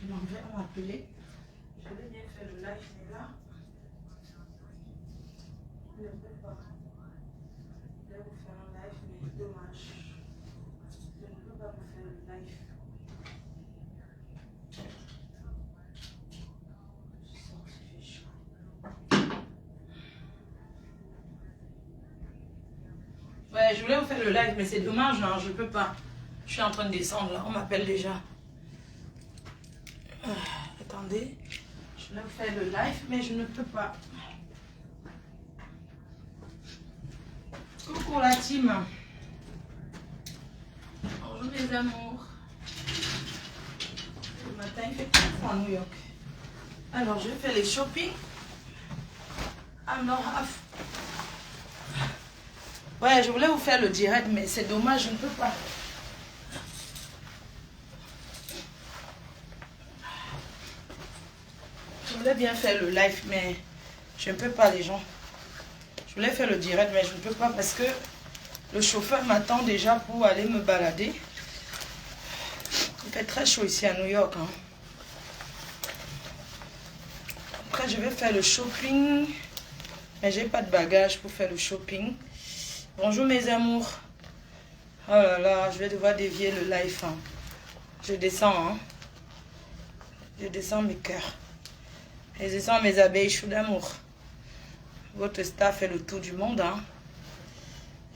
Je m'en vais, on m'appeler. Je vais bien faire le live, mais là, je ne peux pas. Je vais vous faire un live, mais dommage. Je ne peux pas vous faire le live. Je sens qu'il fait chaud. Ouais, je voulais vous faire le live, mais c'est dommage, hein, je ne peux pas. Je suis en train de descendre là, on m'appelle déjà. Attendez, je voulais vous faire le live, mais je ne peux pas. Coucou la team. Bonjour mes amours. Le matin, il fait très froid à New York. Alors, je vais faire les shopping. Alors, ouais, je voulais vous faire le direct, mais c'est dommage, je ne peux pas. Je voulais bien faire le live, mais je ne peux pas, les gens. Je voulais faire le direct, mais je ne peux pas parce que le chauffeur m'attend déjà pour aller me balader. Il fait très chaud ici à New York. Hein. Après, je vais faire le shopping. Mais j'ai pas de bagages pour faire le shopping. Bonjour mes amours. Oh là là, je vais devoir dévier le live. Hein. Je descends. Hein. Je descends mes cœurs. Je descends mes abeilles chaudes d'amour. Votre star fait le tour du monde. Hein.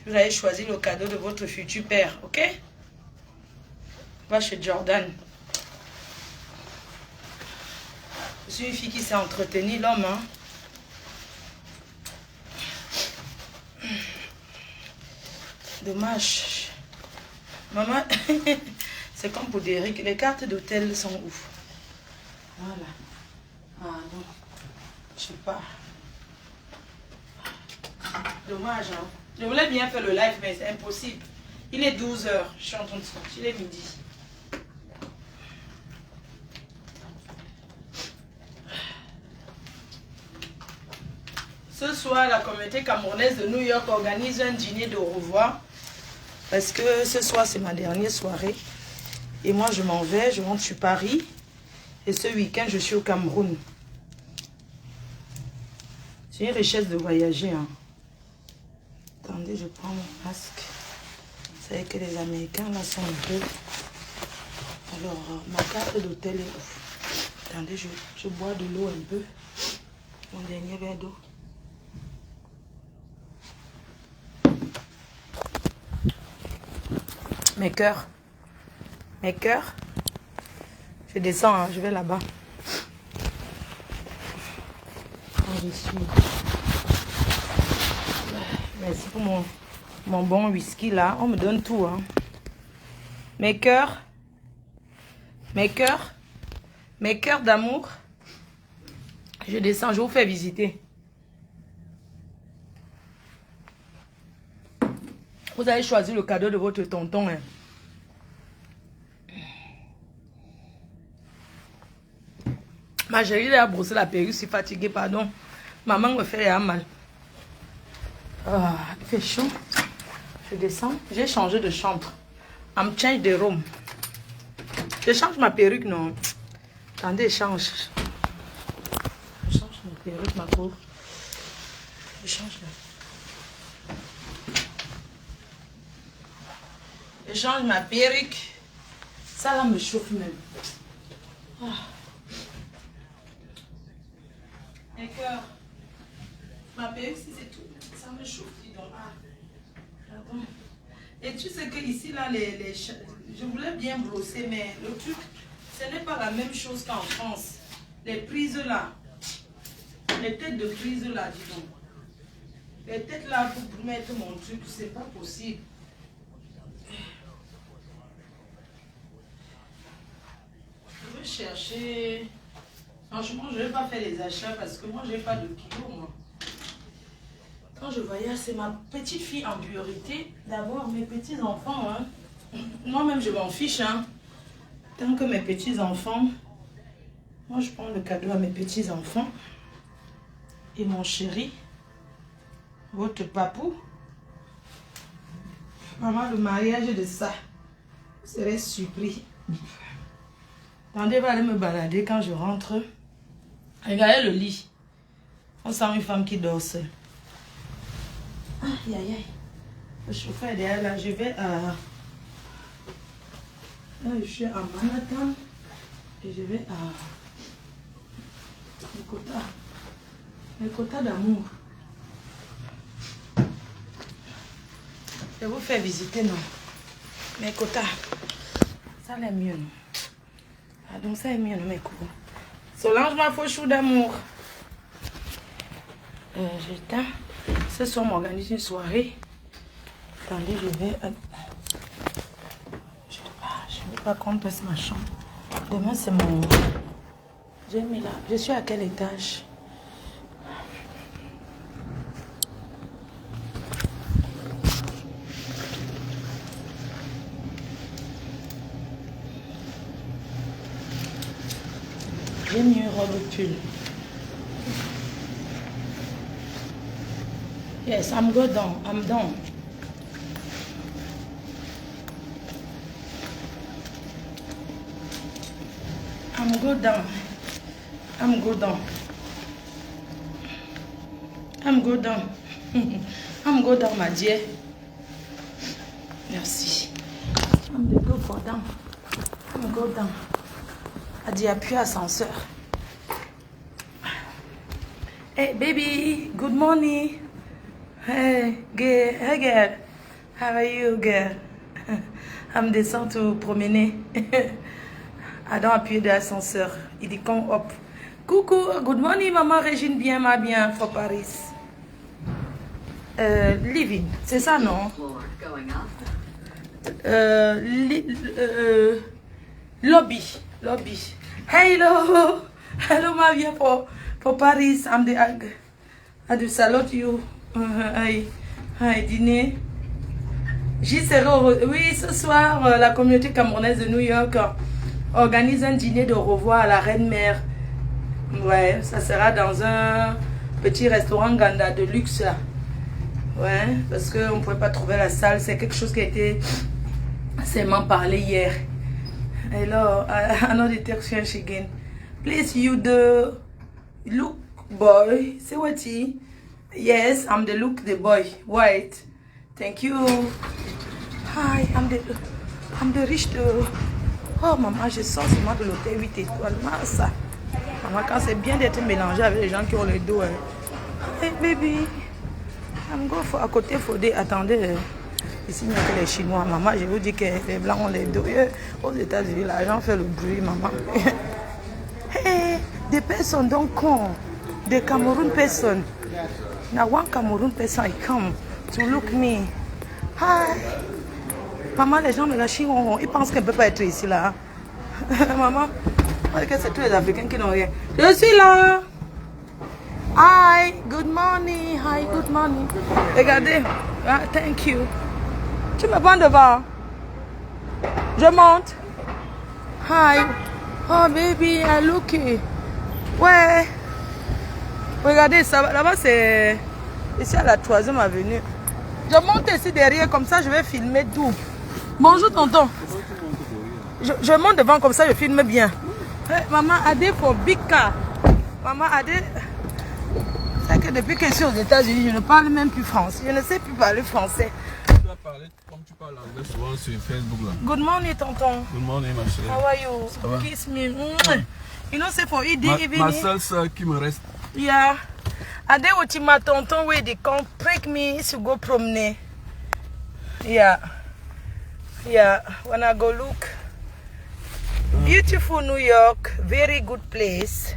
Vous allez choisir le cadeau de votre futur père. Ok? Va chez Jordan. Je suis une fille qui s'est entretenue, l'homme. Hein. Dommage. Maman, c'est comme pour Derrick. Les cartes d'hôtel sont ouf. Voilà. Ah non. Je sais pas. Dommage, hein. Je voulais bien faire le live, mais c'est impossible. Il est 12 h. Je suis en train de sortir. Il est midi. Ce soir, la communauté camerounaise de New York organise un dîner de au revoir. Parce que ce soir, c'est ma dernière soirée. Et moi, je m'en vais. Je rentre sur Paris. Et ce week-end, je suis au Cameroun. C'est une richesse de voyager. Hein. Attendez, je prends mon masque. Vous savez que les Américains, là, sont un peu... Alors, ma carte d'hôtel est ouf. Attendez, je bois de l'eau un peu. Mon dernier verre d'eau. Mes cœurs. Mes cœurs. Je descends, hein, je vais là-bas. Je suis... Merci pour mon bon whisky là. On me donne tout. Hein. Mes cœurs. Mes cœurs. Mes cœurs d'amour. Je descends, je vous fais visiter. Vous allez choisir le cadeau de votre tonton. Hein. Ma chérie a brossé la perruque, je suis fatiguée, pardon. Maman me fait mal. Ah, il fait chaud. Je descends. J'ai changé de chambre. I'm change de room. Je change ma perruque, non. Attendez, je change. Je change ma perruque, ma pauvre. Je change là. Je change ma perruque. Ça là me chauffe même. Ah. Et cœur. Ma perruque, si c'est tout. Ça me chauffe, dis donc. Ah. Pardon. Et tu sais que ici, là, je voulais bien brosser, mais le truc, ce n'est pas la même chose qu'en France. Les prises là, les têtes de prise là, dis donc. Les têtes là pour mettre mon truc, c'est pas possible. Je vais chercher. Franchement, je ne vais pas faire les achats parce que moi, je n'ai pas de kilos, moi. Quand je voyage, c'est ma petite fille en priorité. D'abord, mes petits-enfants. Hein. Moi-même, je m'en fiche. Hein. Tant que mes petits-enfants, moi, je prends le cadeau à mes petits-enfants. Et mon chéri, votre papou. Maman, le mariage de ça, vous serez surpris. Attendez, va aller me balader quand je rentre. Regardez le lit. On sent une femme qui dort seule. Aïe, aïe, aïe. Le chauffeur est derrière là. Je vais à... Là, je suis à Manhattan. Et je vais à... Le quota d'amour. Je vais vous faire visiter, non? Mes quotas. Ça l'est mieux, non? Ah, donc ça est mieux, non, mes coups. Solange m'a fait chou d'amour. J'éteins. Ce soir, on m'organise une soirée. Attendez, je vais... Je ne vais pas compter ma chambre. Demain, c'est mon... J'ai mis là. Je suis à quel étage? J'ai mis une robe pull. Yes, I'm good down. I'm done. I'm good down. I'm good down. I'm good down. I'm good down, ma dear. Merci. I'm the good for down. I'm good down. A dit appuie ascenseur. Hey baby, good morning. Hey girl, hey girl. How are you, girl? I'm descend to promener. Adam appuie de l'ascenseur. Il dit come up. Coucou, good morning maman Régine, bien ma bien for Paris. Living, c'est ça non? Lobby. Hello ma bien for Paris. I'm the I do salute you. Hi dîner. J'y serai. Oui, ce soir la communauté camerounaise de New York organise un dîner de revoir à la Reine-Mère. Ouais, ça sera dans un petit restaurant Ganda de luxe là. Ouais, parce qu'on ne pouvait pas trouver la salle. C'est quelque chose qui a été seulement parlé hier. Hello, another exchange again. Please, you the look boy. Say what he? Yes, I'm the look the boy. White. Thank you. Hi, I'm the rich de... Oh maman, je sors seulement de l'hôtel 8 étoiles. Ça. Maman, quand c'est bien d'être mélangé avec les gens qui ont le dos. Hey baby. I'm going for à côté Fodé. Attendez. Ici, il n'y a que les Chinois. Maman, je vous dis que les Blancs ont les dos. Aux États-Unis, l'argent fait le bruit, maman. Hey, des personnes donc cons. Des Cameroun personnes. Now one Cameroun person I come to look me. Hi. Maman, les gens de la Chine, ils pensent qu'elle ne peut pas être ici là. Maman, c'est tous les Africains qui n'ont rien. Je suis là. Hi, good morning. Hi, good morning. Regardez. Ah, thank you. Tu me prends devant. Je monte. Hi. Oh baby, I look it. Ouais. Regardez, ça là-bas c'est ici à la 3e avenue. Je monte ici derrière, comme ça je vais filmer tout. Bonjour tonton. Je monte devant comme ça je filme bien. Hey, maman Adé pour big car. Maman Adé. C'est que depuis que je suis aux États-Unis, je ne parle même plus français. Je ne sais plus parler français. Tu dois parler comme tu parles anglais souvent sur Facebook là. Good morning tonton. Good morning ma chérie. How are you? Ça va? Kiss me. You know say for eating Ma seule soeur qui me reste. Yeah. Ade what my tonton where they come break me to go promener. Yeah. When I go look. Beautiful New York, very good place.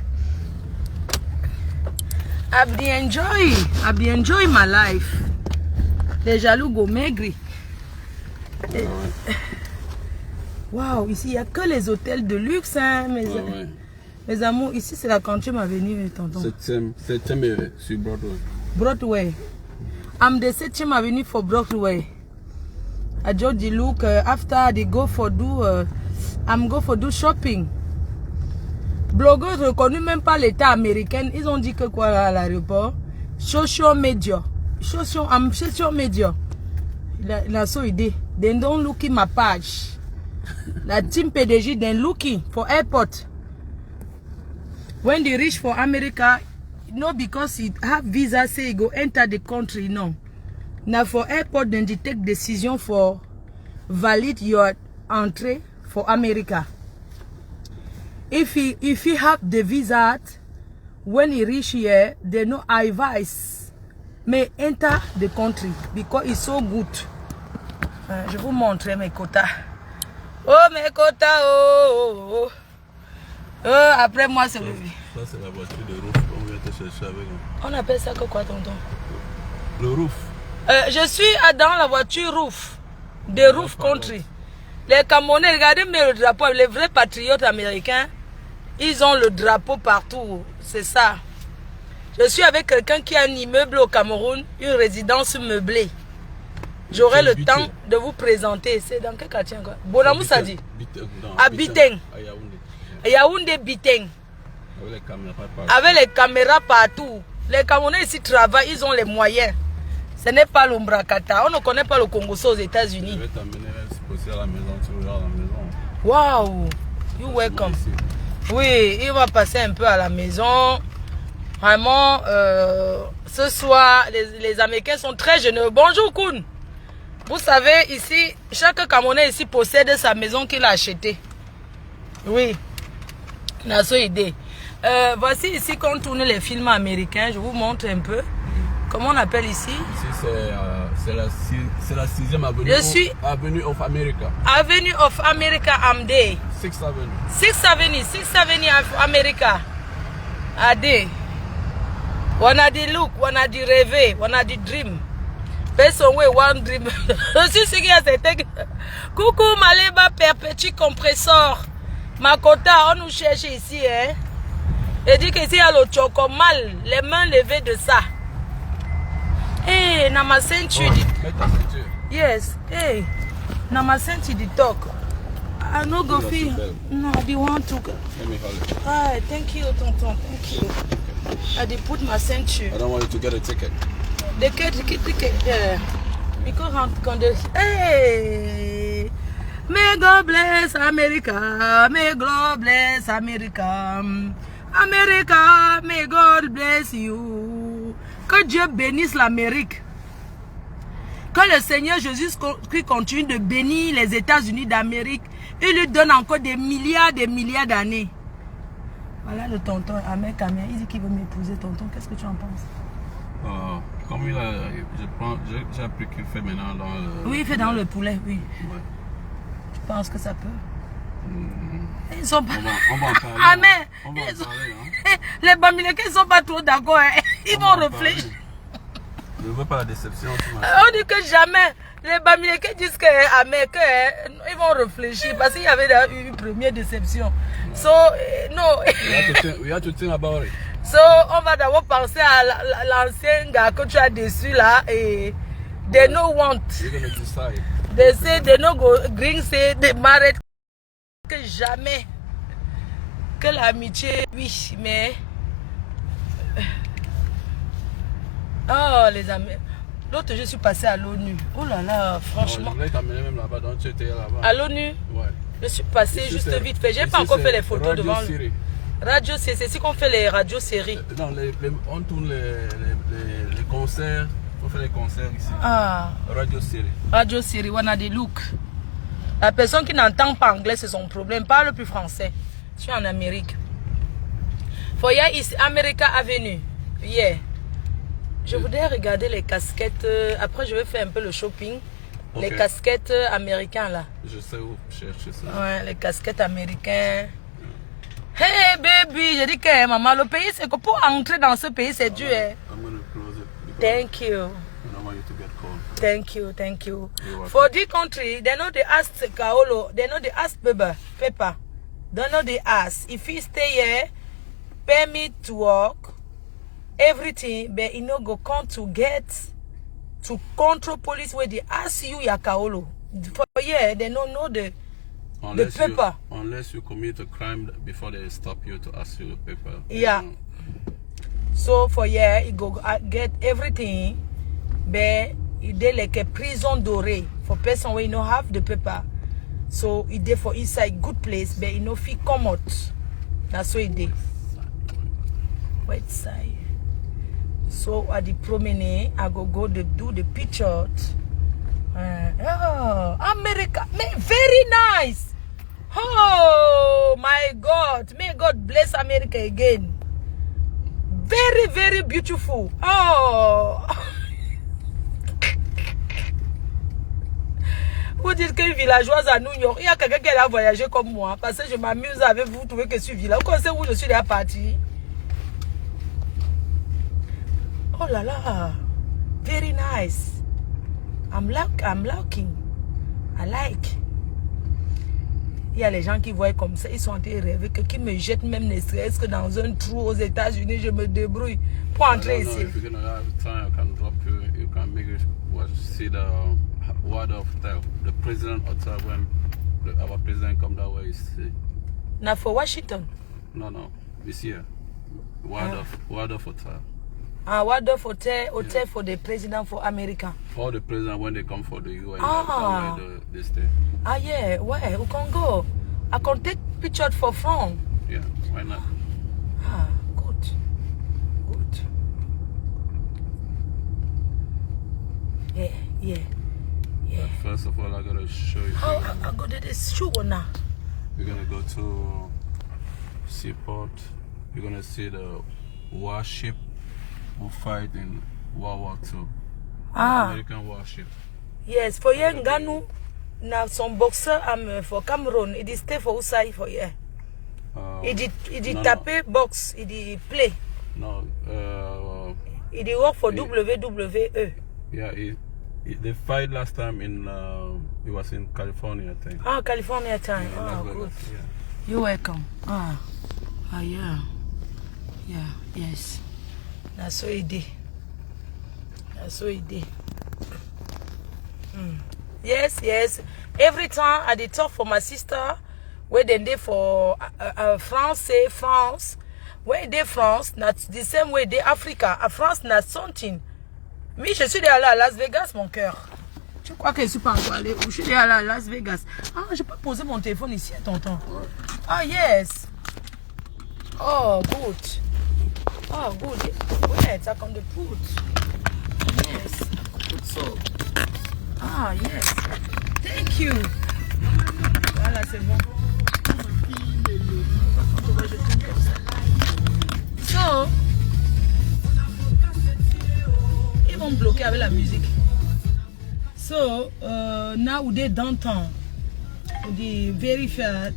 I've been enjoying my life. Les jaloux go maigri. Wow, ici il n'y a que les hôtels de luxe, hein, mes amours. Ici c'est la 40e avenue, tonton. 7e sur Broadway. Broadway. I'm the 7e avenue for Broadway. I just look after they go for I'm go for do shopping. Blogueurs reconnus même pas l'État américain, ils ont dit que quoi à l'aéroport? Social media. Social media. Il a so idée. They don't look in my page. The team PDG then looking for airport. When they reach for America, not because he have visa say he go enter the country, no. Now for airport then they take decision for valid your entry for America. If he have the visa, when he reach here, they no advice may enter the country because it's so good. Je vous montre mes quotas. Oh mes quotas, oh. Après moi c'est le vie. Ça c'est la voiture de roof qu'on vient te chercher avec. On appelle ça quoi tonton? Le roof. Je suis dans la voiture roof de roof country. Les Camerounais, regardez mais le drapeau, les vrais patriotes américains, ils ont le drapeau partout, c'est ça. Je suis avec quelqu'un qui a un immeuble au Cameroun, une résidence meublée. J'aurai le temps de vous présenter. C'est dans quel quartier encore? Bonamou Sadi. À Biteng. À Yaoundé Biteng. Avec les caméras partout. Les Camerounais ici travaillent, ils ont les moyens. Ce n'est pas l'Ombrakata. On ne connaît pas le Congo aux États-Unis. Je vais t'amener à la maison, tu regardes la maison. Wow, you welcome. Oui, il va passer un peu à la maison. Vraiment, ce soir, les Américains sont très généreux. Bonjour Koun. Vous savez, ici, chaque Camerounais ici possède sa maison qu'il a achetée. Oui, n'a pas idée. Voici ici qu'on tourne les films américains. Je vous montre un peu. Comment on appelle ici? Ici, c'est la 6e avenue. Je suis Avenue of America. Avenue of America, Amde. 6th Avenue. 6th Avenue of America. Ade. On a dit look, on a dit rêver, on a dit dream. Person way one dream. Je suis sûr qu'il y a cette... Coucou Maleba Perpétue Compressor. Makota, on nous cherche ici, hein. Et dit qu'ici il y a le chocomal, les mains levées de ça. Hey, na ma ceinture. Mets ta ceinture. Yes, hey, na ma ceinture di talk. I no go feel. No, I be want to. Let me hold it. Alright, thank you, tonton. Thank you. I did put my ceinture. I don't want you to get a ticket. The ticket there. Because quand de. Hey, may God bless America. May God bless America. America, may God bless you. Que Dieu bénisse l'Amérique. Que le Seigneur Jésus-Christ continue de bénir les États-Unis d'Amérique. Il lui donne encore des milliards d'années. Voilà le tonton Ahmed Kamia. Il dit qu'il veut m'épouser, tonton. Qu'est-ce que tu en penses? Comme il a... J'ai appris qu'il fait maintenant dans le... Oui, il fait dans le poulet, oui. Ouais. Tu penses que ça peut? Ils sont pas... On va en parler. Ah mais... On va en parler, hein. Les Bamilekés ne sont pas trop d'accord. Hein. Ils vont réfléchir. Je ne veux pas la déception. On dit que jamais. Les Bamilekés disent qu'ils vont réfléchir. Parce qu'il y avait une première déception. So, no. We have to think about it. So, on va d'abord penser à l'ancien gars que tu as déçu là. Et they no want. You're gonna decide. They say they no go green say they married. Que jamais. Que l'amitié, oui, mais... Oh, les amis. L'autre, je suis passé à l'ONU. Oh là là, franchement. Je voulais t'amener même là-bas, donc tu étais là-bas. À l'ONU? Ouais. Je suis passé juste vite fait. J'ai pas encore fait les photos Radio devant. Série. Radio, c'est ici qu'on fait les radios séries. Non, on tourne les concerts. On fait les concerts ici. Ah. Radio Série. Radio série, on a des looks. La personne qui n'entend pas anglais, c'est son problème. Parle plus français. Je suis en Amérique. For here is America Avenue. Yeah. Je voudrais regarder les casquettes. Après, je vais faire un peu le shopping. Okay. Les casquettes américains là. Je sais où chercher ça. Ouais, les casquettes américains. Hey baby, je dis que maman, le pays c'est que pour entrer dans ce pays c'est dur. I'm gonna close it. Thank you. I don't want you to get cold. Thank you, thank you. For this country, they know they ask Kaolo, they know they ask Pepper. They know they ask if he stay here, pay me to work, everything, but you know go come to get to control police where they ask you ya Kaolo. For yeah, they don't know the paper. Unless you commit a crime before they stop you to ask you the paper. Yeah. So for yeah, you go get everything, but they like a prison doré for person where you don't have the paper. So it dey for inside good place, but you know fit come out. That's what it dey. West side. So at the promenade, I go to do the picture. Oh, America, very nice. Oh my God, may God bless America again. Very, very beautiful. Oh. Vous dites qu'une villageoise à New York, il y a quelqu'un qui a voyagé comme moi, parce que je m'amuse avec vous, vous trouvez que je suis village. Vous connaissez où je suis déjà parti? Oh là là, very nice. I'm liking. I like. Il y a les gens qui voient comme ça, ils sont en train de rêver que qui me jettent même ne serait-ce que dans un trou aux États-Unis, je me débrouille pour entrer ici. If you're gonna have time, you can drop you can make it see the Waldorf Hotel, the president hotel when our president come that way. Now for Washington? No, this year. Waldorf Hotel. Waldorf Hotel for the president for America. For the president when they come for the UN, they stay. Ah yeah, where? We can go. I can take pictures for fun. Yeah, why not? Ah, good. Yeah. But first of all, I gotta show you. How I go to this show now? We're gonna go to seaport. You're gonna see the warship who fight in World War II. American warship. Yes, for here in Ghana, now some boxer for Cameroon. It is stay for Usai for here. It did tape box. It did play. No. It did work for WWE. Yeah. They fight last time in. It was in California, I think. California time. Yeah, Good. Yeah. You're welcome. Yeah. Yes. That's what it did. Yes. Every time I did talk for my sister, where they did for France, where they France, that's the same way they Africa. France n'a something. Mais je suis allé à Las Vegas, mon cœur. Tu crois que je ne suis pas encore allé? Je suis allé à Las Vegas. Je peux poser mon téléphone ici à tonton. Yes. Oh, good. Wait, I can put. Yes, I can put so. Yes. Thank you. Voilà, c'est bon. So, ils vont me bloquer avec la musique. So, now we downtown. We very fat.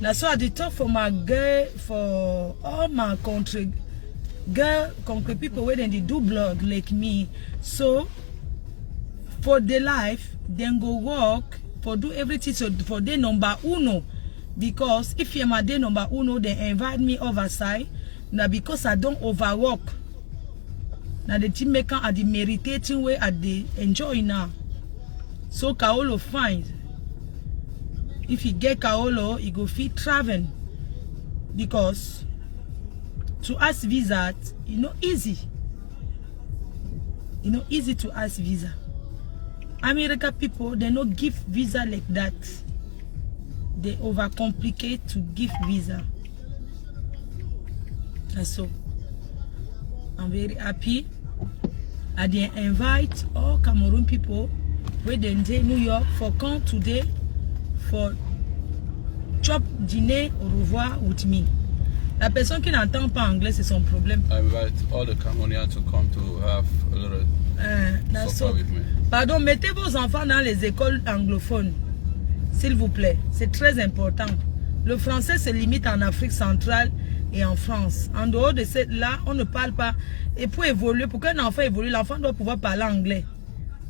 Now, so at the top for my girl, for all my country people where they do blog like me. So for the life, then go work for do everything. So for day number uno, because if you're my day number uno, they invite me overside. Now because I don't overwork. Now the team maker at the meditating way at the enjoy now. So Kaolo find. If you get Kaolo, you go fit traveling, because to ask visa, easy. Easy to ask visa. American people, they don't give visa like that. They overcomplicate to give visa. And so, I'm very happy. I did invite all Cameroon people where they in New York for come today for chop dîner au revoir with me. La personne qui n'entend pas anglais, c'est son problème. I invite all the Cameroonians to come to have a little supper with me. Pardon, mettez vos enfants dans les écoles anglophones, s'il vous plaît. C'est très important. Le français se limite en Afrique centrale et en France. En dehors de là, on ne parle pas. Et pour évoluer, pour qu'un enfant évolue, l'enfant doit pouvoir parler anglais.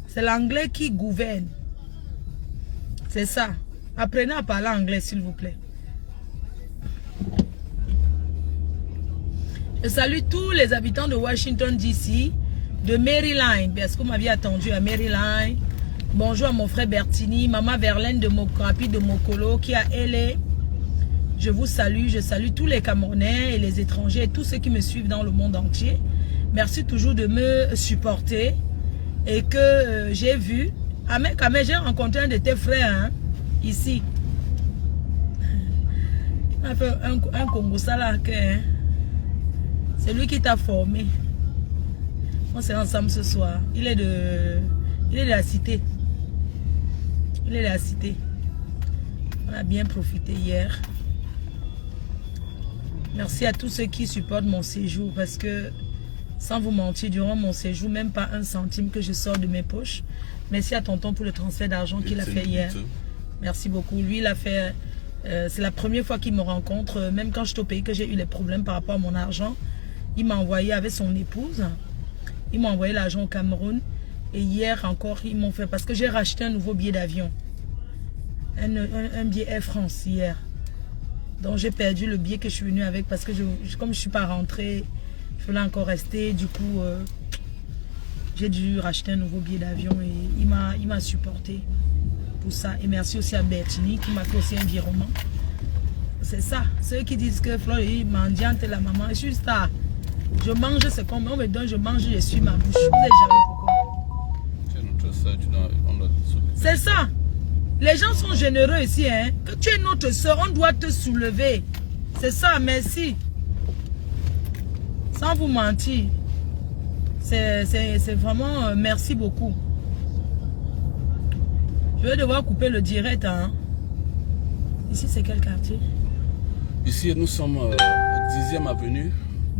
C'est l'anglais qui gouverne. C'est ça. Apprenez à parler anglais, s'il vous plaît. Je salue tous les habitants de Washington, D.C., de Maryland, parce que vous m'aviez attendu à Maryland. Bonjour à mon frère Bertini, maman Verlaine de Mokrapi, de Mokolo, qui a LA. Je vous salue, je salue tous les Camerounais et les étrangers et tous ceux qui me suivent dans le monde entier. Merci toujours de me supporter. Et que j'ai vu Ahmed, j'ai rencontré un de tes frères, hein, ici. Il a fait un Congo Salake, hein. C'est lui qui t'a formé. On s'est ensemble ce soir. Il est de la cité. Il est de la cité. On a bien profité hier. Merci à tous ceux qui supportent mon séjour parce que, sans vous mentir, durant mon séjour, même pas un centime que je sors de mes poches. Merci à tonton pour le transfert d'argent qu'il a fait hier. Merci beaucoup. Lui, il a fait... c'est la première fois qu'il me rencontre. Même quand je suis au pays, que j'ai eu les problèmes par rapport à mon argent. Il m'a envoyé avec son épouse. Il m'a envoyé l'argent au Cameroun. Et hier encore, ils m'ont fait... Parce que j'ai racheté un nouveau billet d'avion. Un billet Air France hier. Donc j'ai perdu le billet que je suis venue avec. Parce que comme je ne suis pas rentrée, je voulais encore rester. Du coup, j'ai dû racheter un nouveau billet d'avion. Et il m'a supporté pour ça. Et merci aussi à Bertini qui m'a fait aussi un virement. C'est ça. Ceux qui disent que Florie mendiante la maman. Je suis ça. Je mange ce qu'on me donne, je mange, je suis ma bouche. Vous êtes jaloux pourquoi? C'est ça. Les gens sont généreux ici. Hein. Que tu es notre soeur, on doit te soulever. C'est ça, merci. Sans vous mentir. C'est vraiment merci beaucoup. Je vais devoir couper le direct. Hein. Ici, c'est quel quartier? Ici, nous sommes au 10e avenue.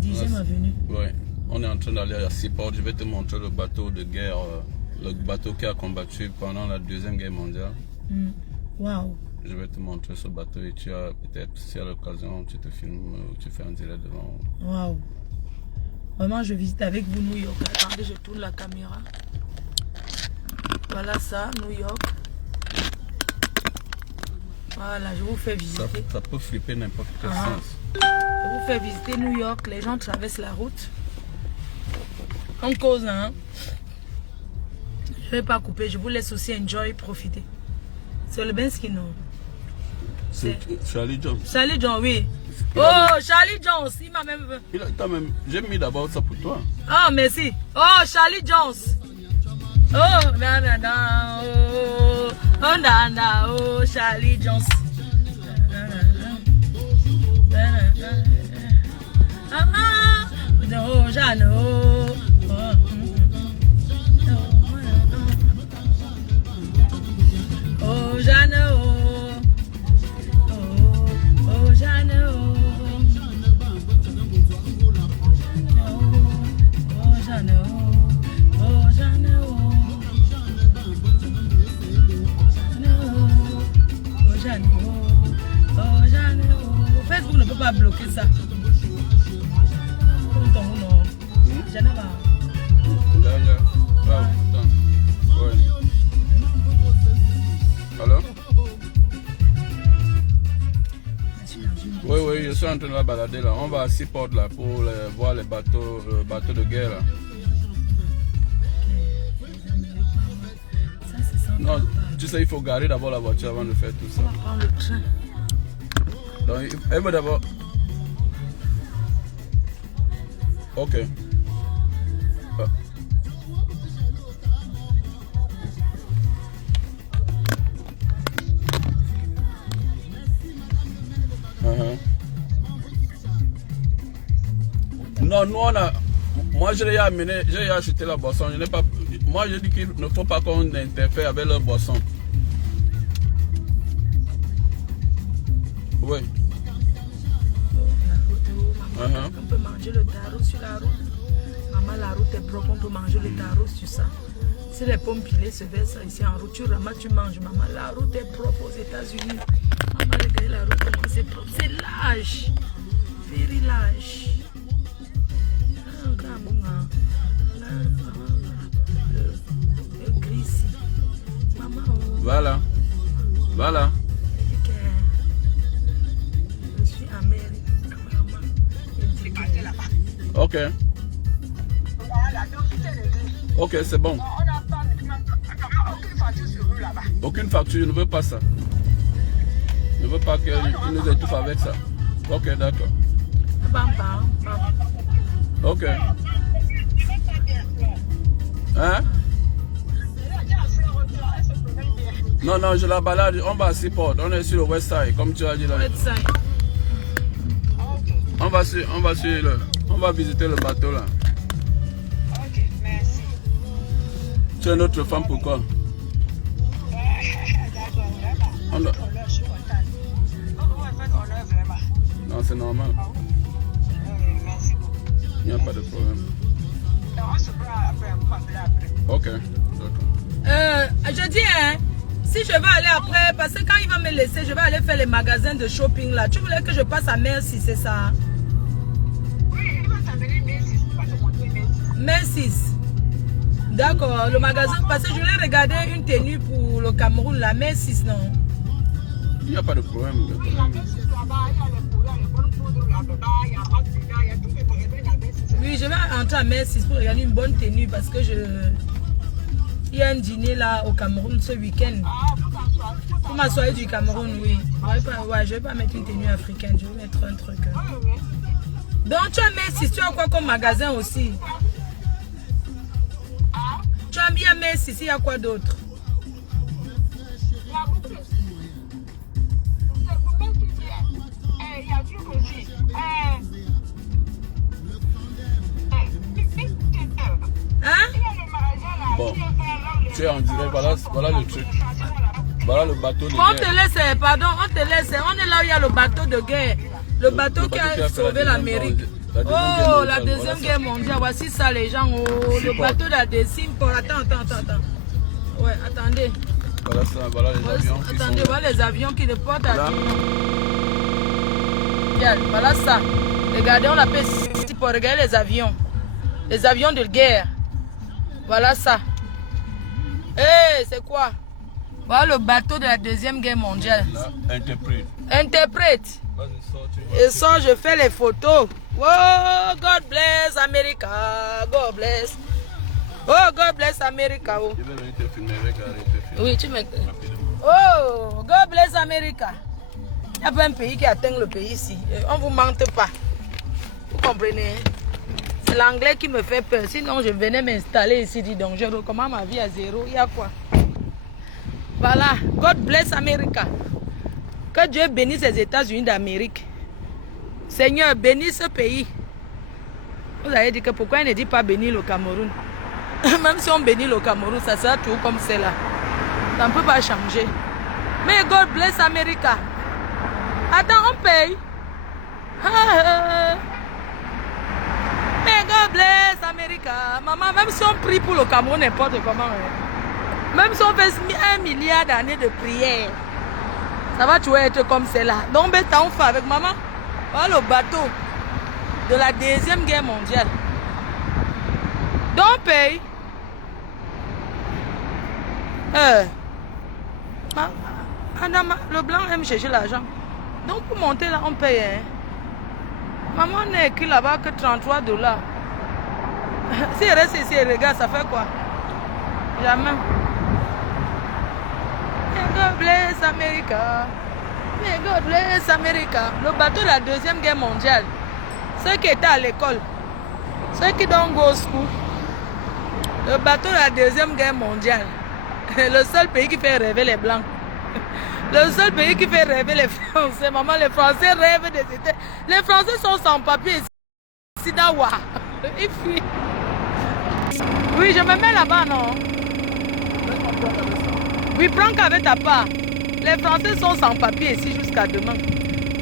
10e avenue. Oui. On est en train d'aller à Seaport. Je vais te montrer le bateau de guerre, le bateau qui a combattu pendant la Deuxième Guerre mondiale. Waouh. Je vais te montrer ce bateau et tu as peut-être, si à l'occasion, tu te filmes ou tu fais un direct devant. Waouh. Vraiment, je visite avec vous New York. Attendez, je tourne la caméra. Voilà ça, New York. Voilà, je vous fais visiter. Ça peut flipper n'importe quel sens. Je vous fais visiter New York. Les gens traversent la route. On cause, hein. Je ne vais pas couper. Je vous laisse aussi enjoy, profiter. C'est le Benskino. C'est Charlie Jones. Charlie Jones, oui. Oh, Charlie Jones. Il m'a même... J'ai mis d'abord ça pour toi. Ah, merci. Oh, Charlie Jones. Oh, nanana, oh, oh, nana, oh, Charlie Jones. Oh, Jeanne, oh, oh, Jeanne, oh, oh, Jeanne, oh, oh, Jeanne, oh, Jeanne, oh. Facebook ne peut pas bloquer ça. Comme ton nom. Je n'ai pas. Alors? Oui, je suis en train de la balader là. On va à Seaport là pour voir les bateaux, de guerre là. Non, tu sais, il faut garer d'abord la voiture avant de faire tout ça. On va prendre le train. Donc, elle va d'abord. Ok. Non, nous on a. Moi, j'ai acheté la boisson. Je n'ai pas. Moi, je dis qu'il ne faut pas qu'on interfère avec leur boisson. Oui. On peut manger le taro sur la route. Maman, la route est propre, on peut manger le taro sur ça. Si les pommes pilées se versent ici en route, tu ramasses, tu manges. Maman, la route est propre aux États-Unis. Maman, regardez la route, comment c'est propre. C'est large. Very large. Le gris ici. Maman, Voilà. Voilà. Je suis amère. Ok. Ok, c'est bon. Aucune facture, je ne veux pas ça. Je ne veux pas qu'il nous étouffe avec ça. Ok, d'accord. Ok. Hein? Non, non, je la balade. On va à Seaport. On est sur le West Side, comme tu as dit là. West Side. On va visiter le bateau là. Ok, merci. Tu es notre femme, pourquoi? D'accord, vraiment. On doit- Je suis contente. Vous me faites honneur, vraiment. Non, c'est normal. Merci beaucoup. Il n'y a pas de problème. On se prend après, vous m'appelez après. Ok, d'accord. Je dis, hein, si je vais aller après, parce que quand il va me laisser, je vais aller faire les magasins de shopping là. Tu voulais que je passe à Merci, c'est ça? Oui, il va t'amener Macy's. Il va te montrer Macy's. Macy's. D'accord, le magasin, parce que je voulais regarder une tenue pour le Cameroun, la Macy's, non? Il n'y a pas de problème. il y a pas de Oui, il y a problème. Macy's là-bas, il y a les poudres, les bonnes poudres là-bas, il y a Maxina, il y a tous les magasins de la Macy's. Oui, je vais entrer à Macy's pour regarder une bonne tenue parce que il y a un dîner là au Cameroun ce week-end. Ah, pour t'asseoir. Pour m'asseoir du Cameroun, oui. Ouais, je vais pas mettre une tenue africaine, je vais mettre un truc. Donc tu as Macy's, tu as quoi comme magasin aussi? Tu as mis à Macy's, il y a quoi d'autre? La boucle. C'est pour même qu'il y a. Il y a du aussi. Hein? Il y a le magasin là. Bon, tu es en direct, voilà le truc. Voilà le bateau de On te guerre. laisse, pardon, on te laisse. On est là où il y a le bateau de guerre. Le bateau qui a sauvé l'Amérique. Oh, la deuxième guerre mondiale. Voici ça, les gens. Oh, le bateau de la deuxième. Attends. Ouais, attendez. Voilà ça, voilà les avions qui Attendez, sont... voilà les avions qui le portent à... Voilà ça. Regardez, on l'appelle ici pour regarder les avions. Les avions de guerre. Voilà ça. Hé, c'est quoi? Voilà le bateau de la deuxième guerre mondiale. Là, interprète. Interprète. Vas-y, sors, tu vois. Et ça, je fais les photos. Oh, God bless America. God bless. Oh, God bless America. Oh. Je vais venir te filmer avec la Oui, tu me... rapidement. Oh, God bless America. Il n'y a pas un pays qui atteint le pays ici. On ne vous mente pas. Vous comprenez? C'est l'anglais qui me fait peur. Sinon, je venais m'installer ici. Dis donc, je recommence ma vie à zéro. Il y a quoi? Voilà. God bless America. Que Dieu bénisse les États-Unis d'Amérique. Seigneur, bénis ce pays. Vous avez dit que pourquoi il ne dit pas bénir le Cameroun? Même si on bénit le Cameroun, ça sera tout comme c'est là. Ça ne peut pas changer. Mais God bless America. Attends, on paye. Mais God bless America. Maman, même si on prie pour le Cameroun, n'importe comment. Même si on fait 1 milliard d'années de prière, ça va toujours être comme c'est là. Donc, on fait avec maman. Voilà le bateau de la deuxième guerre mondiale. Donc, on paye. Madame, le blanc aime chercher l'argent. Donc pour monter là, on paye. Hein. Maman n'a écrit là-bas que 33 $. Si elle reste ici et regarde, ça fait quoi? Jamais. May God bless America. May God bless America. Le bateau de la deuxième guerre mondiale. Ceux qui étaient à l'école. Ceux qui don't go school. Le bateau de la deuxième guerre mondiale. Le seul pays qui fait rêver les blancs. Le seul pays qui fait rêver les Français. Maman, les Français rêvent des États. Les Français sont sans papier. Sidawa. Ils fuient. Oui, je me mets là-bas, non? Oui, prends qu'avec ta part. Les Français sont sans papier ici jusqu'à demain.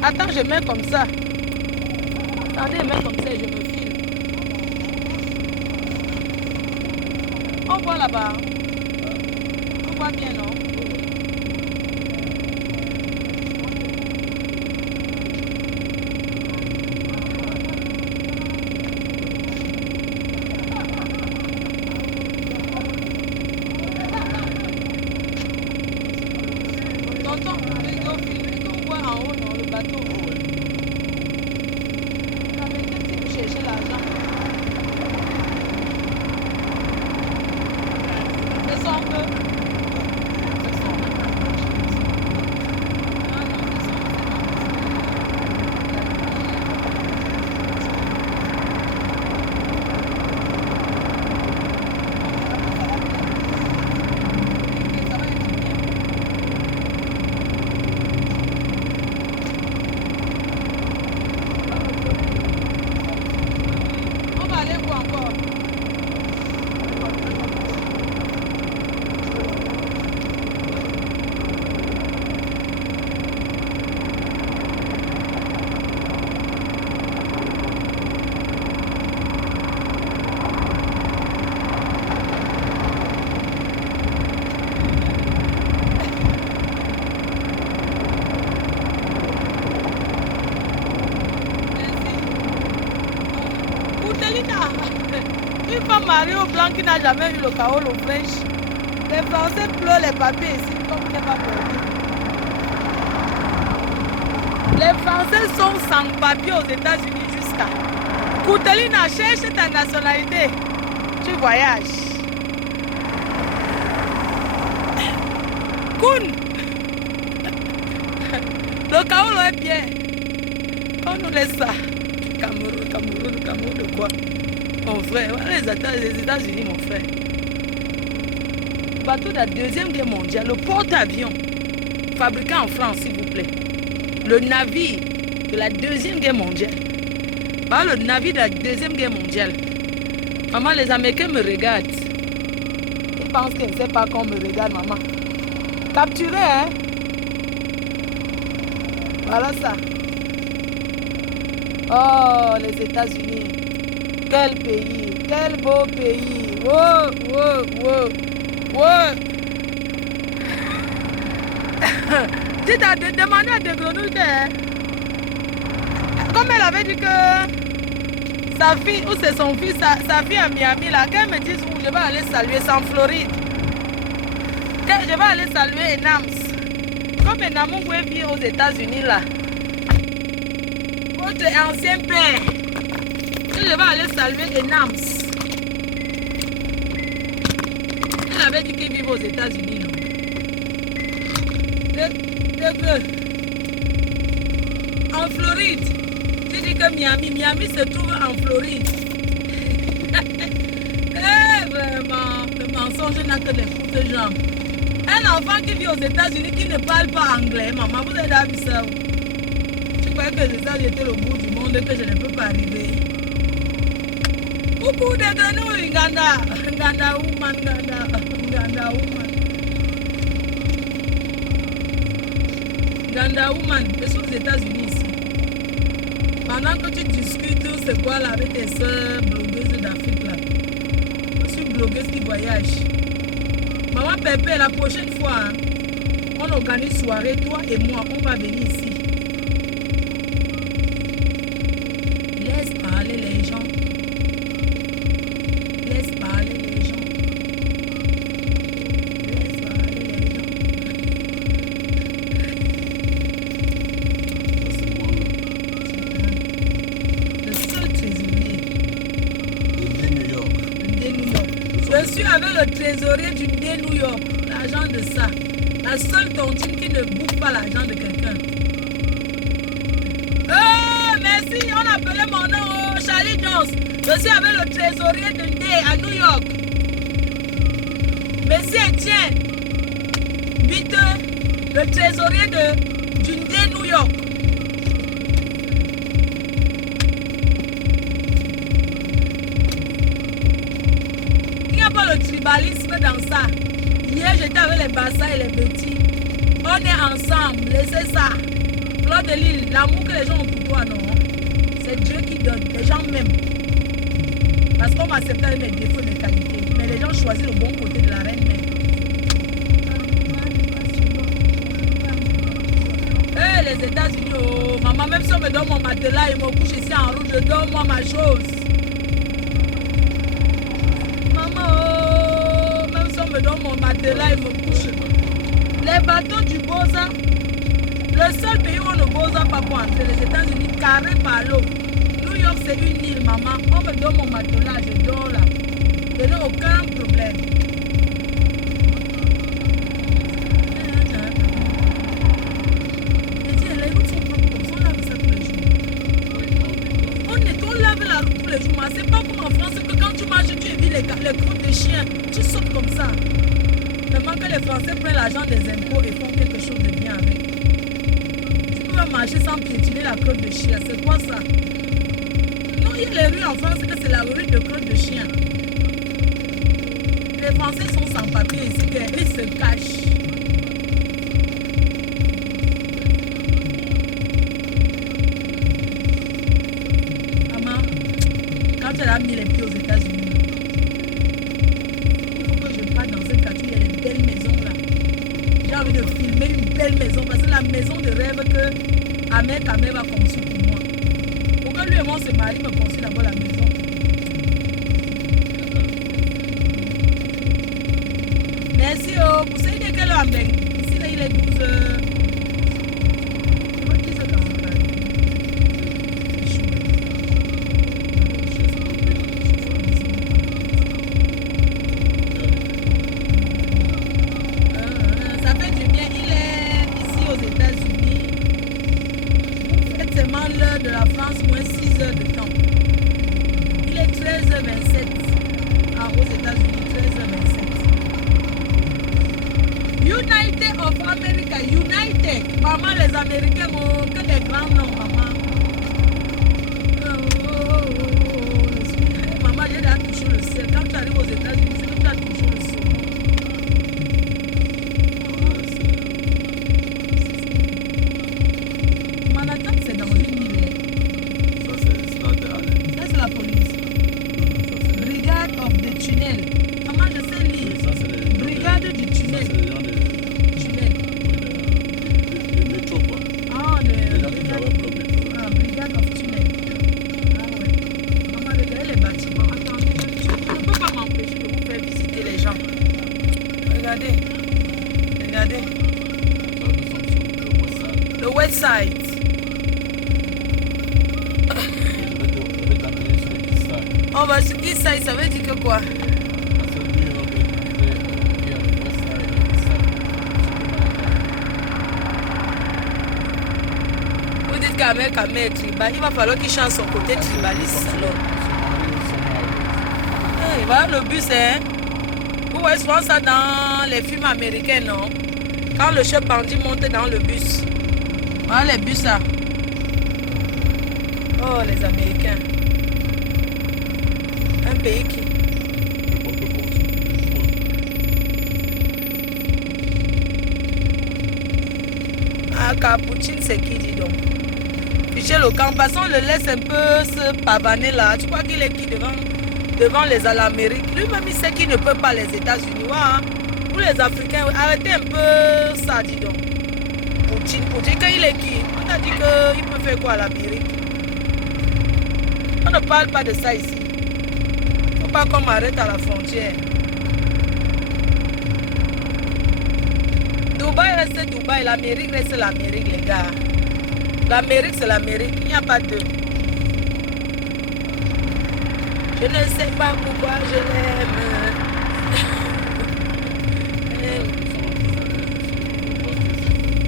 Attends, je mets comme ça. Attendez, je mets comme ça et je me file. On voit là-bas. On voit bien, non? Tonton, on voit en haut, non, le bateau. Non, mais qu'est-ce que vous cherchez l'argent? Descends un peu. encore. Une femme mariée au blanc qui n'a jamais eu le chaos, le French. Les Français pleurent les papiers ici, comme vous n'avez pas pleuré. Les Français sont sans papier aux États-Unis jusqu'à. Koutelina, cherche ta nationalité. Tu voyages. Koun. Le chaos est bien. On nous laisse ça. Cameroun de quoi? Mon frère, les États-Unis, mon frère. Bateau de la Deuxième Guerre mondiale, le porte-avions fabriqué en France, s'il vous plaît. Le navire de la Deuxième Guerre mondiale. Bah, le navire de la Deuxième Guerre mondiale. Maman, les Américains me regardent. Ils pensent qu'ils ne savent pas qu'on me regarde, maman. Capturé, hein? Voilà ça. Oh, les États-Unis. Quel pays, quel beau pays. Wow, wow, wow, wow. Tu t'as demandé à De Grenouille, hein? Comme elle avait dit que sa fille, ou c'est son fils, sa fille à Miami, là, qu'elle me dise où je vais aller saluer, c'est en Floride. Je vais aller saluer Enams. Comme Enams, vous vit aux États-Unis, là. Votre ancien père. Je vais aller saluer Enams. Elle avait dit qu'il vivait aux États-Unis, non? En Floride. Tu dis que Miami se trouve en Floride. Vraiment, le mensonge n'a que des courtes jambes. Un enfant qui vit aux États-Unis qui ne parle pas anglais, maman, vous avez vu ça? Tu croyais que les États-Unis étaient le bout du monde et que je ne peux pas arriver? Beaucoup de grenouilles, Nganda woman. Nganda woman, je suis aux États-Unis ici. Pendant que tu discutes, c'est quoi là avec tes soeurs blogueuses d'Afrique là? Je suis blogueuse qui voyage. Maman Pépé, la prochaine fois, hein, on organise soirée, toi et moi, on va venir ici. Laisse parler les gens. Laisse parler les gens. Laisse parler les gens. Le seul trésorier. De New York. De New York. Je suis avec le trésorier du D New York. L'argent de ça. La seule tontine qui ne bouffe pas l'argent de quelqu'un. Oh, merci. On appelait mon nom Charlie Jones. Je suis avec le trésorier de D à New York. Monsieur Etienne. Vite, le trésorier du D New York. Il n'y a pas le tribalisme dans ça. Hier, j'étais avec les bassins et les petits. On est ensemble, laissez ça. Claude de Lille, l'amour que les gens ont pour toi, non? C'est Dieu qui donne, les gens m'aiment. Parce qu'on m'accepte avec mes défauts et mes qualités. Mais les gens choisissent le bon côté de la reine-mère. Les États-Unis, oh, maman, même si on me donne mon matelas et me couche ici en rouge, je donne moi ma chose. Maman, oh, même si on me donne mon matelas et me couche. Les bateaux du Boza, le seul pays où on ne Boza pas pour entrer, les États-Unis, carré par l'eau. New York, c'est une île, maman. On me donne mon matelas, je dors là. Je n'ai aucun problème. C'est pas comme en France que quand tu marches, tu évites les crottes de chiens, tu sautes comme ça. Tellement que les Français prennent l'argent des impôts et font quelque chose de bien avec. Tu peux marcher sans piétiner la crotte de chien, c'est quoi ça? Non, il y a les rues en France, c'est la rue de crotte de chien. Les Français sont sans papier ici, ils se cachent. Maman, quand elle a mis les pieds aux États-Unis, il faut que je parte dans un quartier, il y a les belles maisons là. J'ai envie de filmer une belle maison parce que la maison de rêve que Ahmed Kamel va construire pour moi. Pour que lui et moi se marient, me construire d'abord la maison. Merci, oh, vous savez de quelle heure ici, là, il est 12 heures. Ça fait du bien, il est ici aux États-Unis. Vous faites seulement l'heure de la France, moins 6 heures de temps. Il est 13h27 aux États-Unis, 13h27. United of America, United. Maman, les Américains ont que des grands noms, maman. Maman, j'ai déjà touché le ciel. Quand tu arrives aux États-Unis, c'est que tu as touché le ciel. Manhattan, c'est dans une île. Ça, c'est la police. Brigade of the Tunnel. Maman, je sais lire. Brigade du tunnel. Brigade of Tunnel. Ah ouais. Maman, regardez les bâtiments. Attendez, je ne peux pas m'empêcher de vous faire visiter les gens. Regardez. Regardez. Le West Side. On va sur East Side, ça veut dire que quoi? Vous dites qu'Ahmed Kamel est tribal, il va falloir qu'il change son côté tribaliste alors. Hey, voilà le bus, hein? Vous voyez souvent ça dans les films américains, non? Quand le chef bandit monte dans le bus. Voilà les bus là. Oh, les Américains. Un pays qui... Ah, Capucine, c'est qui, dis donc? Chez le camp, passons, le laisse un peu se pavaner là. Tu crois qu'il est qui devant les Amériques? Lui-même, il sait qu'il ne peut pas les États-Unis. Ouais, pour les Africains, arrêtez un peu ça, dis donc. Poutine, quand il est qui? On a dit qu'il peut faire quoi à l'Amérique? On ne parle pas de ça ici. Il ne faut pas qu'on m'arrête à la frontière. Dubaï reste Dubaï, l'Amérique reste l'Amérique, les gars. L'Amérique, c'est l'Amérique, il n'y a pas de... Je ne sais pas pourquoi je l'aime.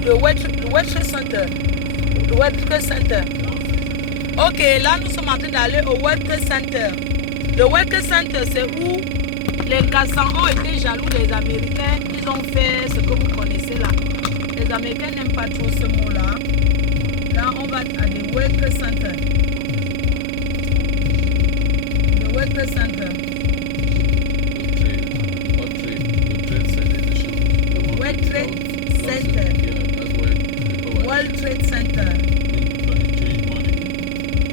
Le World Trade Center. Le World Trade Center. Ok, là nous sommes en train d'aller au World Trade Center. Le World Trade Center, c'est où les Cassans ont été jaloux des Américains. Ils ont fait ce que vous connaissez là. Les Américains n'aiment pas trop ce mot-là. Là, on va à the World Trade Center. The World Trade Center. World Trade Center. World Trade Center.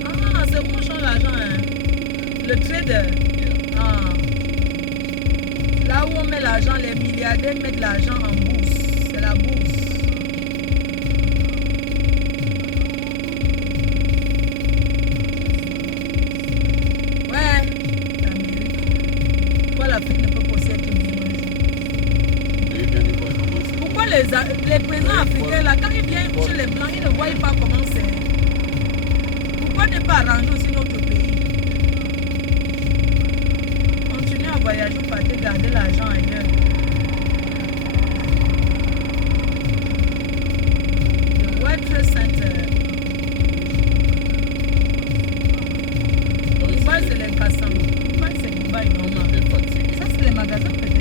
Ah, c'est où on change l'argent, hein? Le trader. Ah. Là où on met l'argent, les milliardaires mettent l'argent en bourse. C'est la bourse. Ouais, l'Amérique. Pourquoi l'Afrique ne peut pas être une... Pourquoi les présidents africains, là, quand ils viennent chez les Blancs, ils ne voient pas comment c'est. Pourquoi ne pas arranger aussi notre pays? Continuez à voyager, vous partez garder l'argent ailleurs. The World Trade Center. Dubaï, c'est les Cassans. Dubaï, c'est Dubaï, normal. Ça, c'est les magasins peut-être.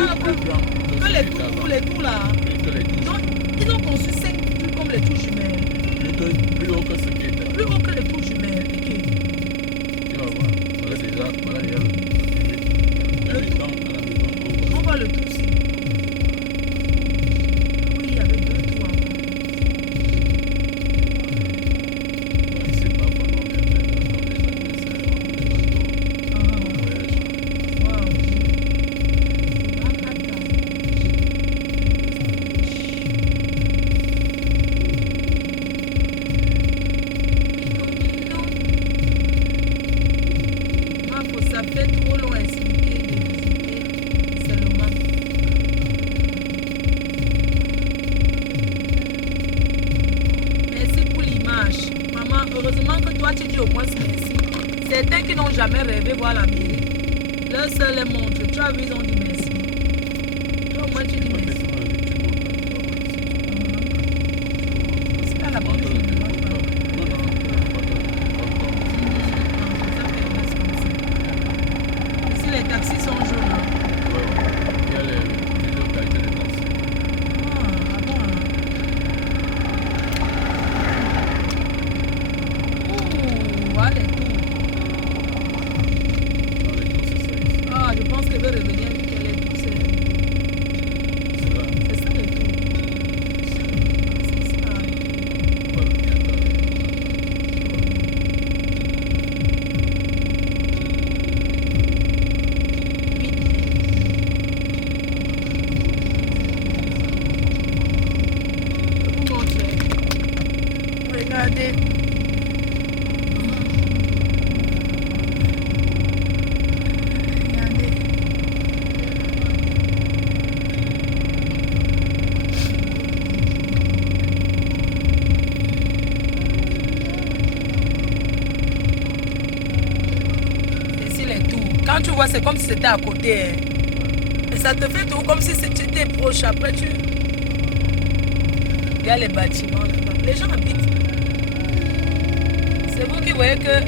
Que les tours là. Donc, ils ont conçu 5 trucs comme les tours jumelles. Plus haut que ce qui était. Plus haut que les tours jumelles. Ok. Tu vas voir. Voilà déjà, voilà il y a le tour. On voit le tour aussi. Oui, il y avait 2 tours. Ici, parfois, on vient faire dans les anniversaires, les bateaux, voyage. Wow. Ça fait trop long à expliquer de visiter seulement. Merci pour l'image. Maman, heureusement que toi tu dis au moins merci. Certains qui n'ont jamais rêvé voir la mairie, leur seul les montre. Tu as vu, ils ont dit merci. Toi au moins tu dis merci. C'est pas la police. Les taxis sont jaunes. Oui, il y a les deux qualités de taxis. Ah bon. Ouh, voilà les tours. Dans les tours, c'est ça ici. Ah, je pense que je vais revenir vu que les tours, c'est C'est là. ça les tours. C'est ça. Voilà, il y a là. Regardez. Regardez. Ici les tours. Quand tu vois, c'est comme si c'était à côté. Hein. Et ça te fait tout comme si c'était proche. Après, tu regardes les bâtiments là-bas. Les gens habitent. C'est vous qui voyez que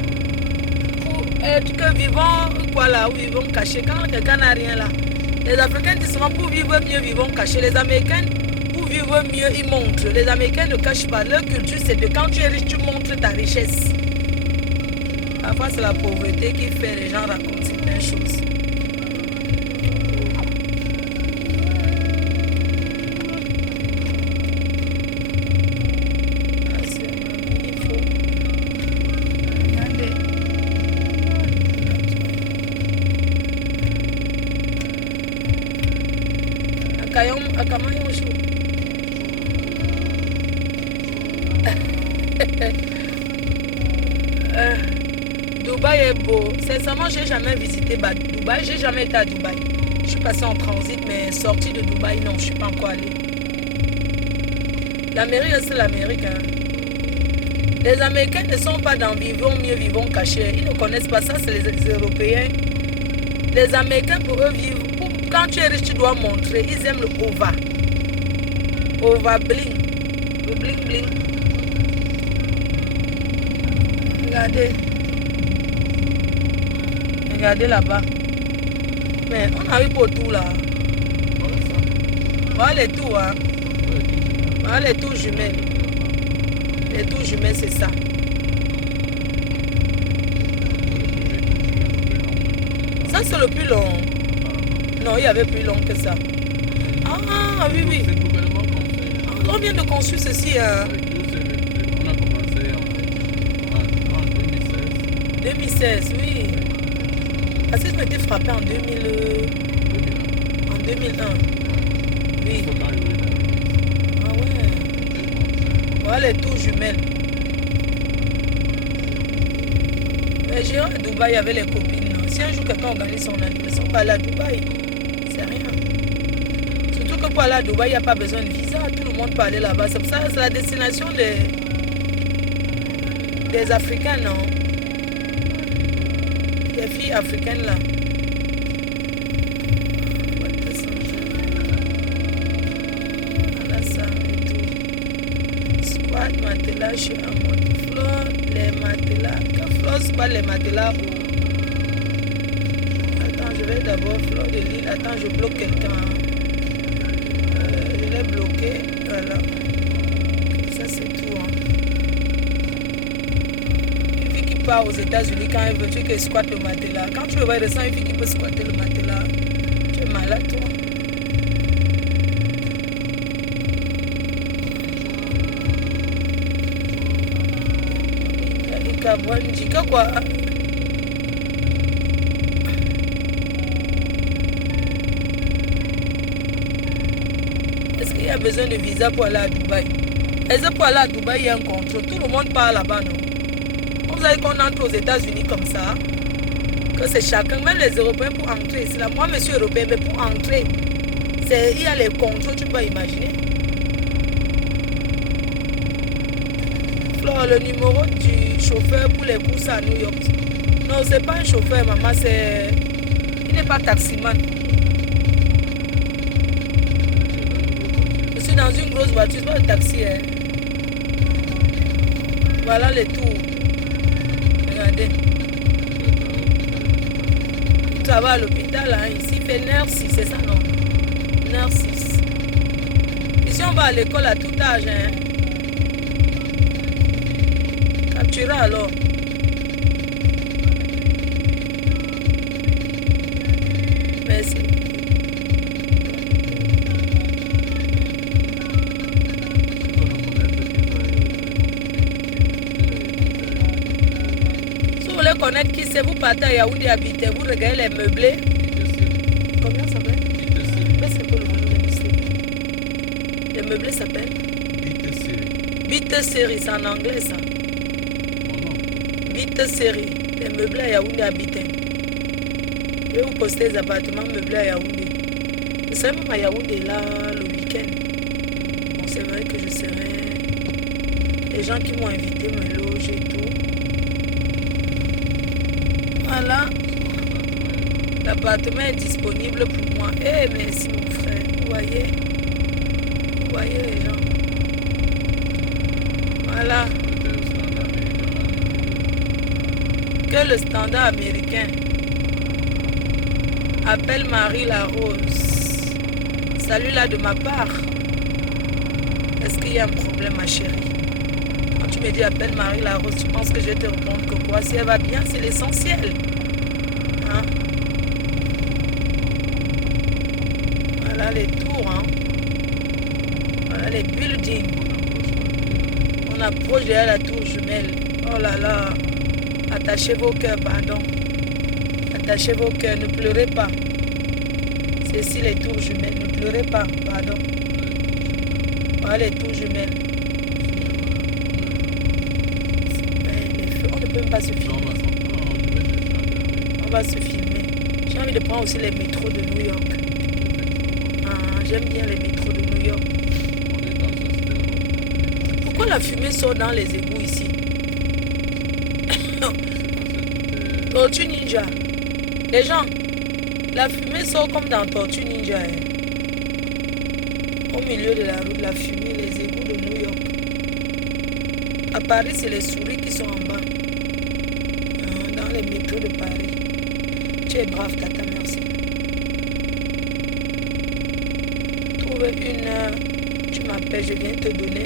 pour être que vivons quoi là, ou vivons cachés, quand quelqu'un n'a rien là, les Africains disent souvent pour vivre mieux, vivons cachés. Les Américains, pour vivre mieux, ils montrent. Les Américains ne cachent pas. Leur culture, c'est que quand tu es riche, tu montres ta richesse. Parfois, c'est la pauvreté qui fait les gens raconter certaines choses. Dubaï est beau. Sincèrement, j'ai jamais visité Dubaï. J'ai jamais été à Dubaï. Je suis passée en transit, mais sortie de Dubaï, non, je suis pas encore allée. L'Amérique, c'est l'Amérique. Hein. Les Américains ne sont pas dans vivons mieux, vivons cachés. Ils ne connaissent pas ça, c'est les Européens. Les Américains, pour eux, vivre. Quand tu es riche, tu dois montrer. Ils aiment le OVA. OVA bling. Le bling bling. Regardez. Regardez là-bas. Mais on n'arrive pas au tout là. Voilà les tours. Hein. Voilà les tours jumelles. Les tours jumelles, c'est ça. Ça, c'est le plus long. Non, il y avait plus long que ça. Ah, oui, oui. On vient de construire ceci. Hein. On a commencé en 2016. 2016, oui. Parce que je m'étais frappé en 2001. Oui. Ah ouais. Voilà les tours jumelles. J'irai à Dubaï avec les copines. Non. Si un jour quelqu'un organise son anniversaire, on va aller à Dubaï. C'est rien. Surtout que pour aller à Dubaï, il n'y a pas besoin de visa. Tout le monde peut aller là-bas. C'est pour ça c'est la destination des Africains, non? Des filles africaines là. Voilà ça et tout. Squat, matelas, je suis en mode flore. Les matelas. Quand flore, c'est pas les matelas où. Attends, je je vais d'abord Fleur de Lille. Attends, je bloque quelqu'un. Je l'ai bloqué. Voilà. Ça, c'est tout. Hein. Une fille qui part aux États-Unis quand elle veut, tu veux qu'elle squatte le matelas. Quand tu le vois, il ressent une fille qui peut squatter le matelas. Tu es malade, toi. Quoi? Est-ce qu'il y a besoin de visa pour aller à Dubaï? Est-ce que pour aller à Dubaï, il y a un contrôle? Tout le monde part là-bas, non? Vous savez qu'on entre aux États-Unis comme ça, que c'est chacun, même les Européens pour entrer. C'est là, moi, monsieur européen, mais pour entrer, il y a les contrôles, tu peux imaginer. Flore, le numéro du chauffeur pour les courses à New York. Non, c'est pas un chauffeur, maman, c'est... Il n'est pas taximan. Je suis dans une grosse voiture, c'est pas le taxi. Hein. Voilà les tours. Regardez. Ça va à l'hôpital, hein. Ici, il fait 9h06, c'est ça, non? 9h06. Ici, on va à l'école à tout âge, hein. Capturer alors. Merci. Si vous voulez connaître qui c'est, vous partez à Yaoundé habiter, vous regardez les meublés. Combien ça s'appelle? C'est quoi le nom de les meublés s'appellent Bite série, c'est en anglais ça. Bite série, les meublés à Yaoundé habitent. Je vais vous poster les appartements meublés à Yaoundé. Je serai même à Yaoundé là le week-end. Bon, c'est vrai que je serai. Les gens qui m'ont invité me logent et tout. Voilà. L'appartement est disponible pour moi. Eh, merci mon frère. Vous voyez? Vous voyez les gens? Voilà. Que le standard américain. Appelle Marie Larose. Salut là de ma part. Est-ce qu'il y a un problème, ma chérie? Quand tu me dis appelle Marie Larose, tu penses que je vais te répondre que quoi? Si elle va bien, c'est l'essentiel. Hein? Voilà les tours. Hein? Voilà les buildings. On approche derrière la tour jumelle. Oh là là. Attachez vos cœurs, pardon. Attachez vos cœurs, ne pleurez pas. C'est ici les tours jumelles. Ne pleurez pas, pardon. Voilà les tours jumelles. Les feux, on ne peut même pas se filmer. On va se filmer. J'ai envie de prendre aussi les métros de New York. Ah, j'aime bien les métros de New York. Pourquoi la fumée sort dans les égouts ici? Tortue Ninja. Les gens, la fumée sort comme dans Tortue Ninja. Hein. Au milieu de la route, la fumée, les égouts de New York. À Paris, c'est les souris qui sont en bas. Dans les métros de Paris. Tu es brave, Tata, merci. Trouve une heure. Tu m'appelles, je viens te donner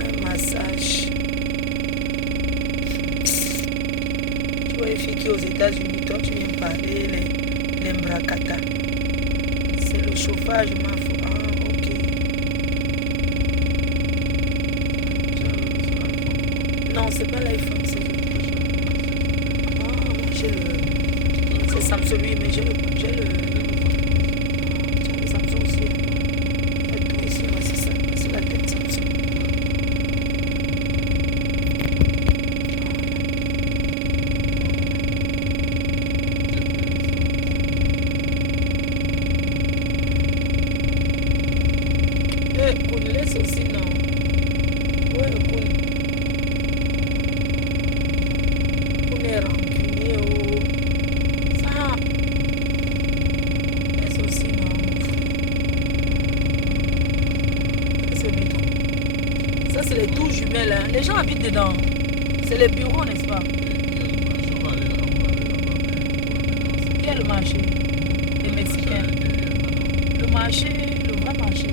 un massage. Les filles qui aux États-Unis, toi tu viens parler les mbracata. C'est le chauffage, ma foi. Ah, ok. Non, c'est pas l'iPhone, c'est le. Ah, j'ai le. C'est Samsung, oui, mais j'ai le. Tiens, le Samsung aussi. Il y a tout ici, c'est ça. C'est la tête Samsung. Laisse aussi, non. Ouais, le coup. On est rancunier, oh. Ça. Laisse aussi, non. C'est le métro. Ça, c'est les tours jumelles. Hein. Les gens habitent dedans. C'est les bureaux, n'est-ce pas? Quel marché? Les Mexicains. Le marché, le vrai marché.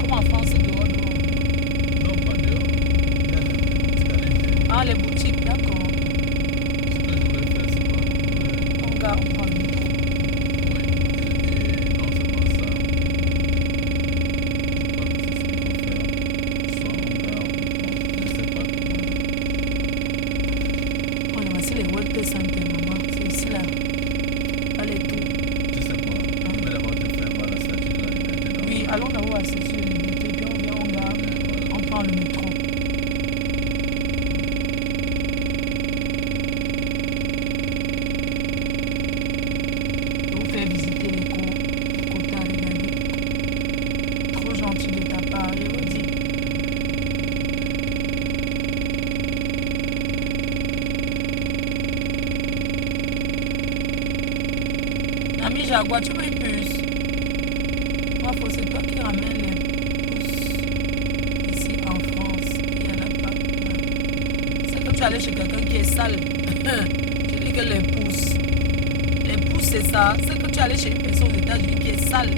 Comme en France, c'est dehors. Non, pas dehors. Il y a des boutiques à l'intérieur. Ah, les boutiques, d'accord. Ce que je voulais faire, c'est quoi? On regarde, on prend le métro. Oui. Et non seulement ça, je crois que c'est ce qu'il faut faire. Soit on regarde, je sais pas. Oh, là, c'est les World Trade Center, maman. C'est ici, là. Pas les tours. Tu sais quoi? Je vais d'abord te faire voir la statue de la liberté. Oui, allons d'abord à cette liberté, puis on vient, on regarde, on prend le métro. Je vais vous faire visiter les côtes à regarder. Trop gentil de ta part, je vous dis. Ami Jaguar, tu veux une puce? Moi, c'est toi qui ramènes les puces ici en France. Il n'y en a pas. C'est que tu allais chez quelqu'un qui est sale. Je dis que les pouces. Les pouces, c'est ça. C'est que tu allais chez une personne aux États-Unis qui est sale.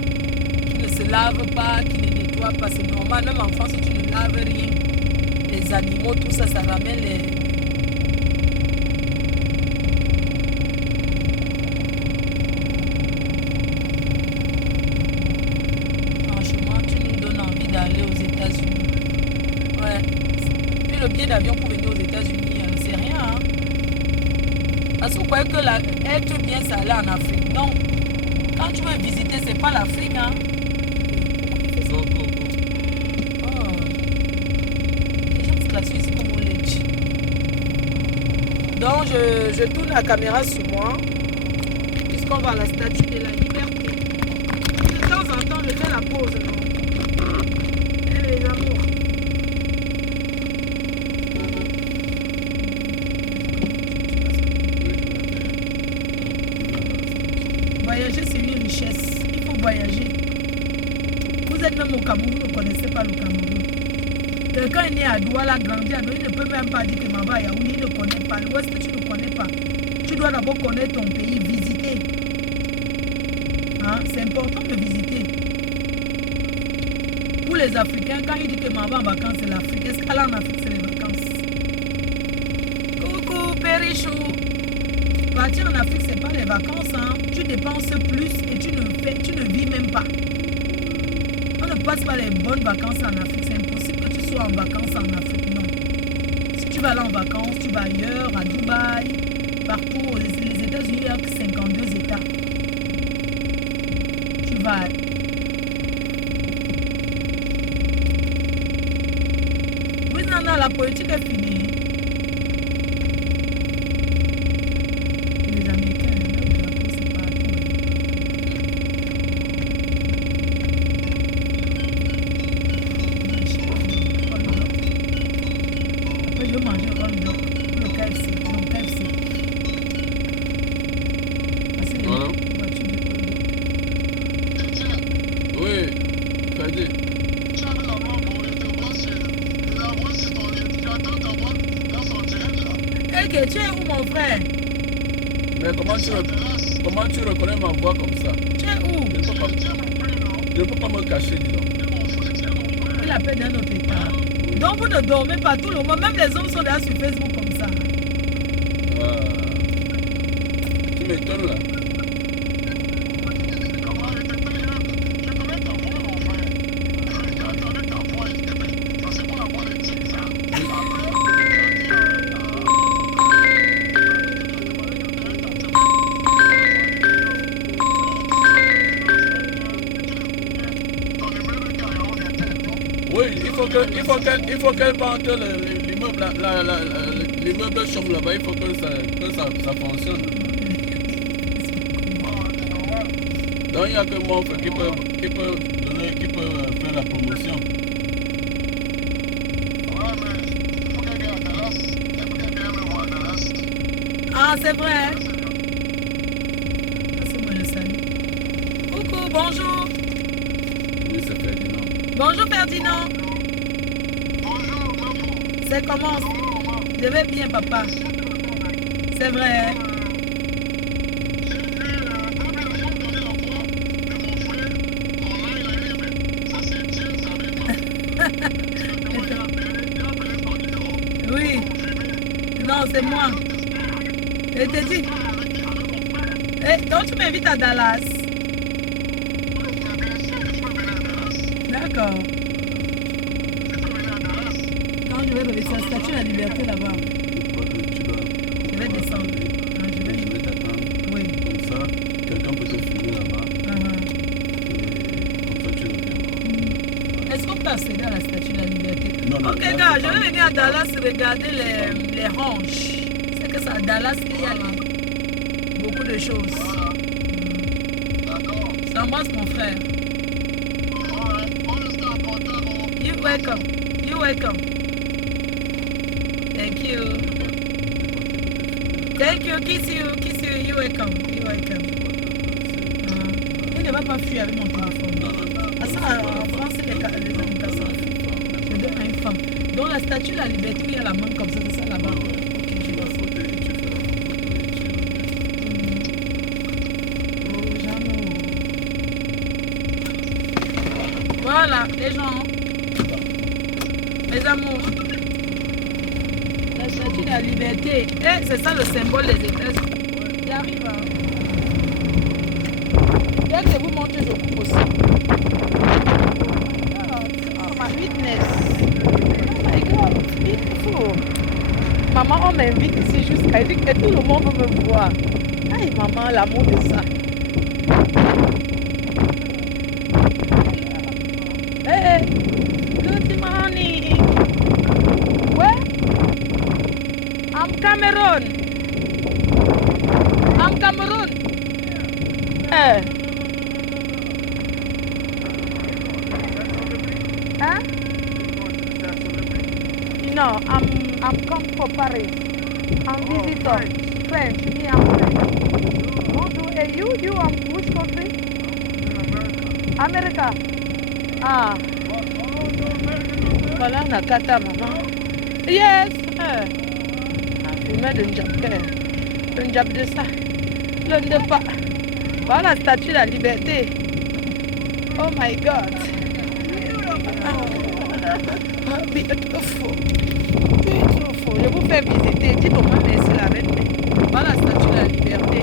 Qui ne se lave pas, qui ne nettoie pas. C'est normal. Même en France, tu ne laves rien. Les animaux, tout ça, ça ramène les. D'aller aux États-Unis. Ouais. Puis le billet d'avion pour venir aux États-Unis, c'est rien. Hein? Parce que vous croyez que être bien, c'est aller en Afrique. Non. Quand tu veux visiter, c'est pas l'Afrique. Hein? Go, go, go. Oh. Les gens se classent ici comme on l'a dit. Donc, je tourne la caméra sur moi. Puisqu'on va à la statue de la liberté. De temps en temps, je fais la pause. Non? Les amours. Voyager, c'est une richesse. Il faut voyager. Vous êtes même au Cameroun, vous ne connaissez pas le Cameroun. Quelqu'un est né à Douala, grandi à Douala, il ne peut même pas dire que Maman à Yaoundé, il ne connaît pas. L'Ouest, tu ne connais pas. Tu dois d'abord connaître ton pays, visiter. Hein? C'est important de visiter. Pour les Africains, quand ils disent que Maman en vacances, c'est l'Afrique. Est-ce qu'elle en Afrique, c'est les vacances? Coucou, Périchou. Partir en Afrique, c'est pas les vacances. Hein? Tu dépenses plus et tu ne vis même pas. On ne passe pas les bonnes vacances en Afrique. C'est impossible que tu sois en vacances en Afrique. Non. Si tu vas aller en vacances, tu vas ailleurs, à Dubaï, partout. Les États-Unis, il y a 52 États. Tu vas. Oui, non, la politique est finie. Les Américains, le drapeau, c'est pas tout. Après, je vais manger hot dog. Le KFC. Non, KFC. Parce que les Voilà. voitures de hot dog. Oui, vas-y. Tu as vu la loi pour les devoirs, la voix, c'est ton éducateur d'abord dans son direct là. Eh, que tu es où, mon frère? Mais comment tu reconnais ma voix comme ça? Tu es où? Je ne peux pas, Tiens mon frère, non? je ne peux pas me cacher, disons. Tiens mon frère, tiens mon frère. Il appelle d'un autre état. Donc, vous ne dormez pas tout le monde. Même les hommes sont déjà sur Facebook comme ça. Tu m'étonnes là. Comment je connais ta voix, mon frère. J'ai entendu ta voix, ça c'est pas la voix de Tic, ça. Oui, il faut qu'elle vende l'immeuble, l'immeuble chambre là-bas, il faut que ça fonctionne. Donc il n'y a que mon frère qui peut faire la promotion. Ouais, mais il faut qu'elle vienne à Dallas. Il faut qu'elle vienne me voir à Dallas. Ah, c'est vrai. Hein? Ça, c'est moi le salut. Coucou, bonjour. Oui, c'est Ferdinand. Bonjour, Ferdinand. Bonjour, Mafo. C'est comment? Bonjour, maman. Je vais bien, papa. C'est vrai. Hein? J'ai vu deux Oui. Non, c'est moi. Et t'es dit. Donc tu m'invites à Dallas. D'accord. Quand je vais réussir à Statue de la Liberté là-bas. Je vais descendre. Je vais t'attendre. Oui. Comme ça, quelqu'un peut te filmer là-bas. Comme ça, tu reviens. Est-ce qu'on peut accéder à la Statue de la Liberté? Non, ok, gars, je vais venir à Dallas regarder les ranchs. C'est que ça, à Dallas, il y a beaucoup de choses. Ça embrasse mon frère. You welcome. You welcome. Thank you. Thank you. Kiss you. Kiss you. You welcome. You welcome. Il ne va pas fuir avec mon téléphone. Ah, ça, en France, c'est les indications. Je donne à une femme. Dans la statue de la liberté, il y a la main comme ça, c'est ça là-bas. Ok, je vois ça. Voilà, les gens. Mes amours. La statue de la liberté. Eh, c'est ça le symbole des États-Unis. J'arrive. Hein. Dès que je vous montre, je coupe aussi. Oh, my witness. Oh my God, it's beautiful. Maman, on m'invite ici jusqu'à dire que tout le monde veut me voir. Aïe, maman, l'amour de ça. Hey, good morning. Where? I'm Cameroon. I'm Cameroon. Hey. Huh? No, I'm come for Paris. I'm visitor. French. Me, I'm French. Bonjour. Hey, you are which country? America. Ah. Voilà, on a kata, maman. Yes. Il met le njab de ça. Le de pas. Voilà la statue de la liberté. Oh my God. Beautiful. Beautiful. Je vous fais visiter. Dites au moins merci la reine. Voilà la statue de la liberté.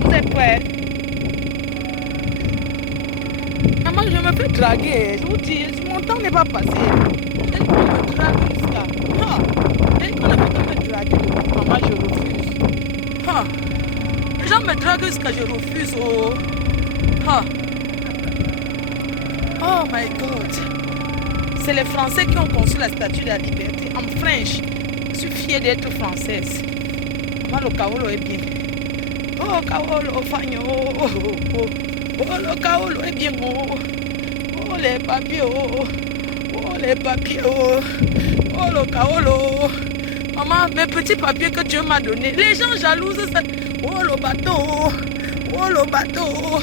Vous êtes prêts? Maman, je me fais draguer. Je vous dis, mon temps n'est pas passé. Et qu'on me drague jusqu'à. Et qu'on ne peut pas me draguer. Maman, je refuse. Les gens me draguent jusqu'à je refuse. Oh my God. C'est les Français qui ont conçu la statue de la liberté. En French. Je suis fière d'être française. Maman, le kaolo est bien. Oh, kaolo, fagno. Oh, le kaolo est bien. Oh, les papiers. Oh, les papiers. Oh, le kaolo. Maman, mes petits papiers que Dieu m'a donnés. Les gens jalousent ça. Oh, le bateau. Oh, le bateau.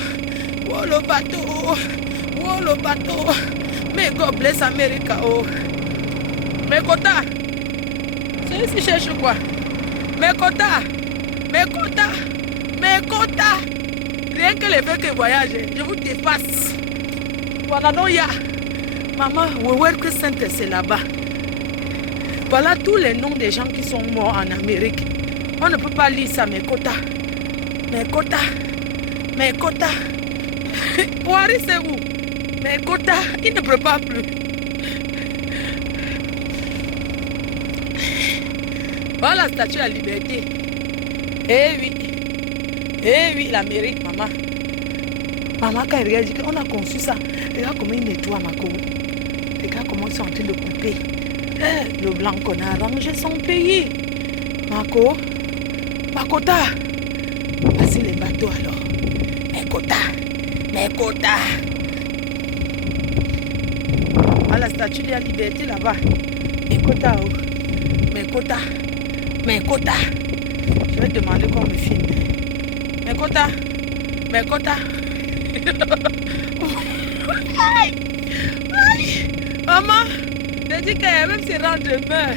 Oh, le bateau. Oh, le bateau. Mais God bless America. Oh. Mes quotas. C'est ici, cherche quoi? Mes quotas. Mes quotas. Mes quotas. Rien que les faits que voyagent, je vous dépasse. Voilà, donc il y a. Maman, World Center, c'est là-bas. Voilà tous les noms des gens qui sont morts en Amérique. On ne peut pas lire ça, mes quotas. Mes quotas. Mes quotas. Pouari, c'est où? Mes quotas, il ne prépare plus. Voilà la statue de la liberté. Eh oui. Eh oui, l'Amérique, maman. Maman, quand elle regarde, dit qu'on a conçu ça. Regarde comment il nettoie ma cour. Regarde comment ils sont en train de couper. Le blanc qu'on a arrangé son pays. Marco. Makota. Passez les bateaux alors. Mes quotas. Mes quotas. À la statue de la liberté là-bas. Mes quotas. Mes quotas. Mes quotas. Je vais demander qu'on me filme. Mes quotas. Mes quotas. Aïe. Aïe. Maman, je dis que même si rentre demain,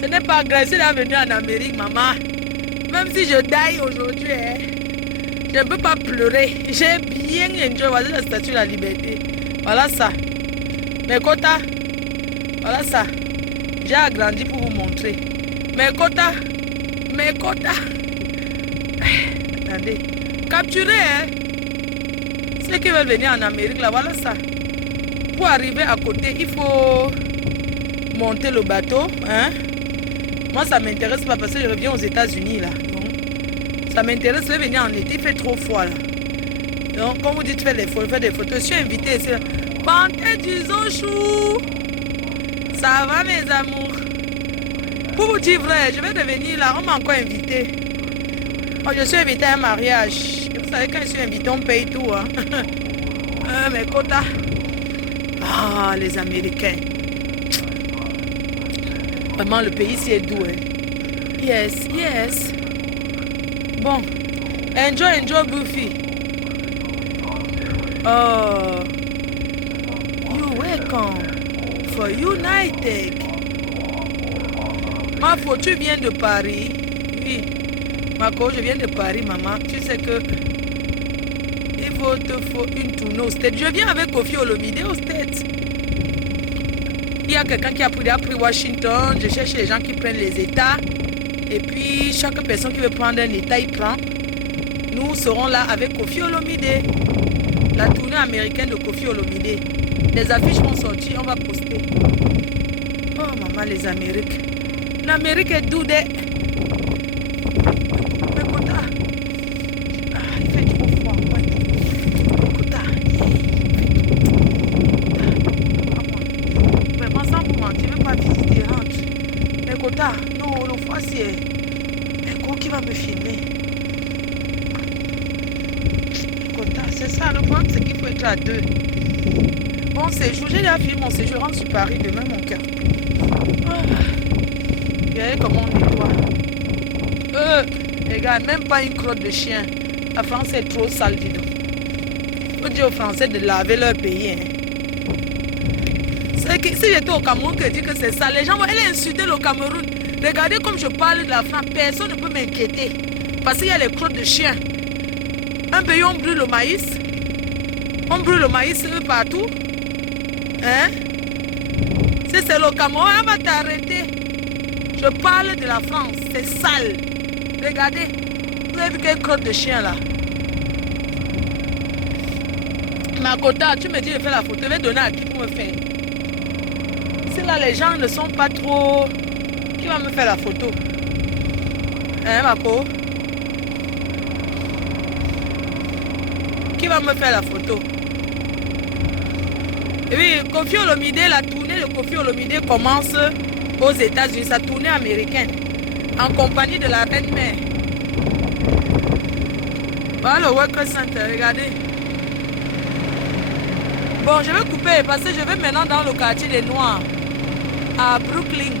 ce n'est pas grave si elle est venue en Amérique, maman. Même si je die aujourd'hui, je ne peux pas pleurer. J'ai bien enjoyé la statue de la liberté. Voilà ça. Mes quotas. Voilà ça. J'ai agrandi pour vous montrer. Mes quotas. Mes quotas. Attendez. Capturez, hein. Ceux qui veulent venir en Amérique, là, voilà ça. Pour arriver à côté, il faut monter le bateau, hein. Moi, ça ne m'intéresse pas parce que je reviens aux États-Unis, là. Donc, ça m'intéresse de venir en été, il fait trop froid, là. Donc, comme vous dites, faire des photos, je suis invitée ici, là. Pantée du Zochou. Ça va, mes amours? Pour vous dire vrai, je vais devenir là, on m'a encore invité. Oh, je suis invité à un mariage. Vous savez, quand je suis invité, on paye tout, hein. Mes quotas. Ah, les Américains. Vraiment, le pays ici est doux, hein. Yes, yes. Bon. Enjoy, Goofy. Oh. You welcome for United. Ma tu viens de Paris. Oui. Marco, je viens de Paris, maman. Tu sais que il faut une tournée aux States. Je viens avec Kofi Olomide aux States. Il y a quelqu'un qui a pris Washington. Je cherche les gens qui prennent les États. Et puis, chaque personne qui veut prendre un État, il prend. Nous serons là avec Kofi Olomide. La tournée américaine de Kofi Olomide. Les affiches vont sortir, on va poster. Oh, maman, les Amériques. L'Amérique est doux. Il fait trop froid. Vraiment, sans vous mentir, je ne veux pas visiter. Rentre. Mais Kota, non, le froid, c'est. Mais qui va me filmer? Kota, c'est ça le problème, c'est qu'il faut être à deux. Bon séjour, j'ai déjà filmé mon séjour. Je rentre sur Paris demain, mon cœur. Regardez comment on nettoie. Regarde, même pas une crotte de chien. La France est trop sale, dis donc. Il faut dire aux Français de laver leur pays. Hein. Si j'étais au Cameroun, que dit que c'est ça, les gens vont aller insulter le Cameroun. Regardez comme je parle de la France, personne ne peut m'inquiéter. Parce qu'il y a les crottes de chien. Un pays, on brûle le maïs. On brûle le maïs partout. Hein? Si c'est le Cameroun, on va t'arrêter. Je parle de la France, c'est sale. Regardez, vous avez vu quelle crotte de chien là? Makota, tu me dis de faire la photo, je vais donner à qui pour me faire? Si là les gens ne sont pas trop... Qui va me faire la photo? Hein, Mako? Qui va me faire la photo? Et oui, Kofi Olomide, la tournée de Kofi Olomide commence aux États-Unis, sa tournée américaine, en compagnie de la reine-mère. Voilà le Worker Center, regardez. Bon, je vais couper parce que je vais maintenant dans le quartier des Noirs, à Brooklyn.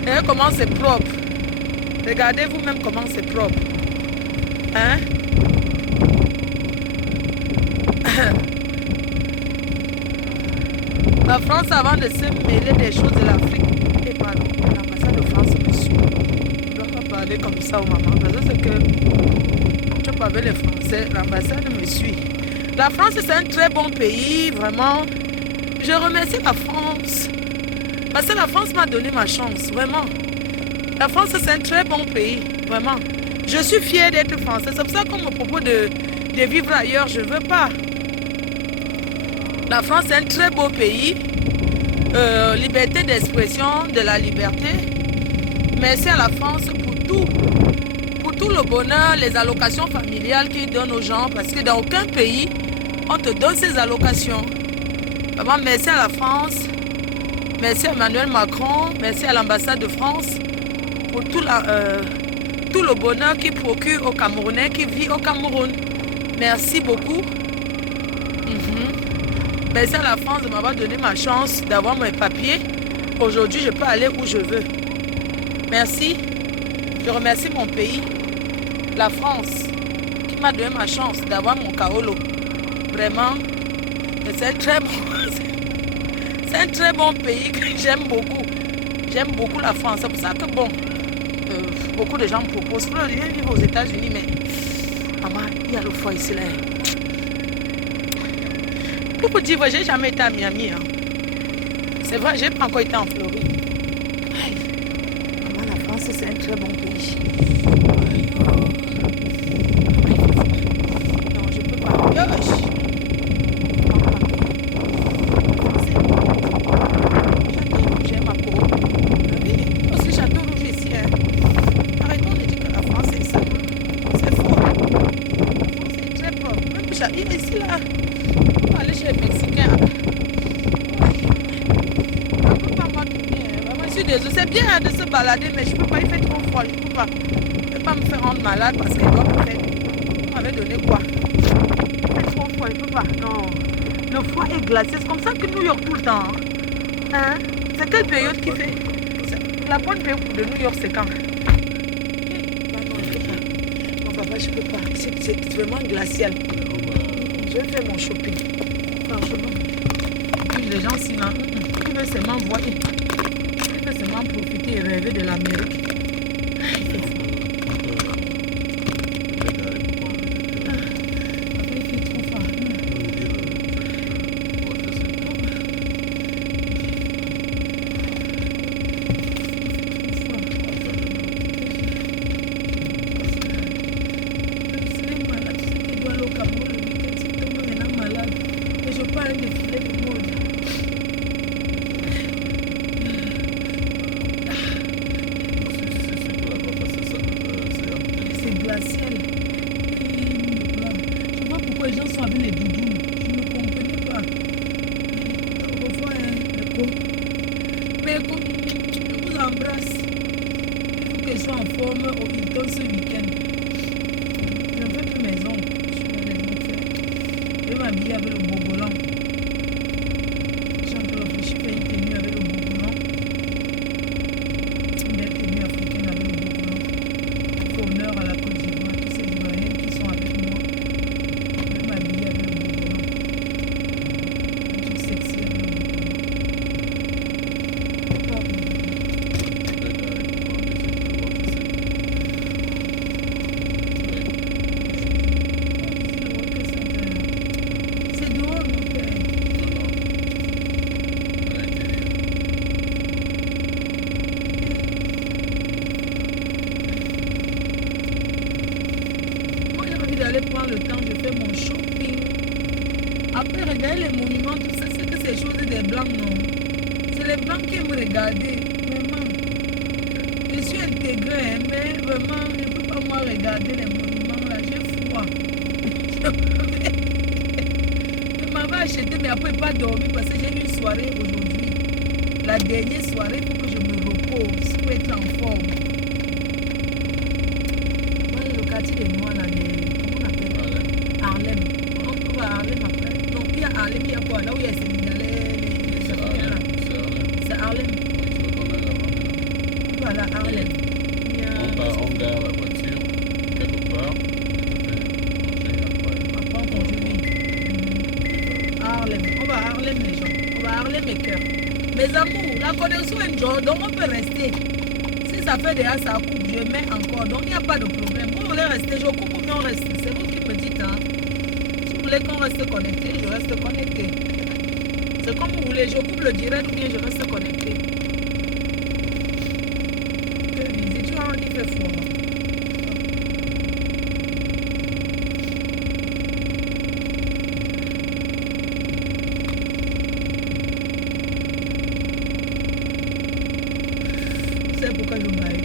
Regardez comment c'est propre. Regardez vous-même comment c'est propre. Hein? La France, avant de se mêler des choses de l'Afrique, et pardon, l'ambassade de France me suit. Je ne dois pas parler comme ça aux mamans, parce que c'est que je parle avec les Français, l'ambassade me suit. La France, c'est un très bon pays, vraiment. Je remercie la France, parce que la France m'a donné ma chance, vraiment. La France, c'est un très bon pays, vraiment. Je suis fière d'être française, c'est pour ça qu'on me propose de vivre ailleurs, je ne veux pas. La France est un très beau pays. Liberté d'expression, de la liberté. Merci à la France pour tout. Pour tout le bonheur, les allocations familiales qu'ils donnent aux gens. Parce que dans aucun pays, on te donne ces allocations. Vraiment, merci à la France. Merci à Emmanuel Macron. Merci à l'ambassade de France. Pour tout le bonheur qu'ils procurent aux Camerounais qui vivent au Cameroun. Merci beaucoup. Merci à la France de m'avoir donné ma chance d'avoir mes papiers. Aujourd'hui, je peux aller où je veux. Merci. Je remercie mon pays, la France, qui m'a donné ma chance d'avoir mon kaolo. Vraiment, c'est un très bon pays que j'aime beaucoup. J'aime beaucoup la France. C'est pour ça que, bon, beaucoup de gens me proposent pour venir vivre aux États-Unis, mais maman, il y a le foie ici là. Pour vous dire, j'ai jamais été à Miami. Hein. C'est vrai, j'ai pas encore été en Floride. Aïe. Maman, la France, c'est un très bon pays. Aïe. Non, je peux pas. Yosh. J'ai ma peau. Oui, aussi Château Rouge ici. Hein. Arrêtons de dire que la France c'est ça. C'est faux. La France est très propre. Même ici là, on va aller chez les Mexicains. On ne peut pas m'attourner. Vraiment, je suis désolée. C'est bien de se balader, mais je ne peux pas. Il fait trop froid. Je ne peux pas. Je ne peux pas me faire rendre malade parce qu'il doit me faire. On m'avait donné quoi? Il fait trop froid. Je ne peux pas. Non. Le froid est glacé. C'est comme ça que New York tout le temps. Hein? C'est quelle période qui fait? La bonne période de New York, c'est quand? Non, papa, je peux pas. C'est vraiment glacial. Je vais faire mon shopping. Franchement. Puis les gens, sinon, ils veulent seulement voir. Ils veulent seulement profiter et rêver de l'Amérique. Il fait froid. Après, il fait trop froid. Déjà ça coupe, je mets encore, donc il n'y a pas de problème. Vous voulez rester, je coupe ou bien on reste. C'est vous qui me dites. Hein. Si vous voulez qu'on reste connecté, je reste connecté. C'est comme vous voulez, je coupe le direct ou bien je reste connecté. Tu vois, il fait froid. C'est pourquoi je baille.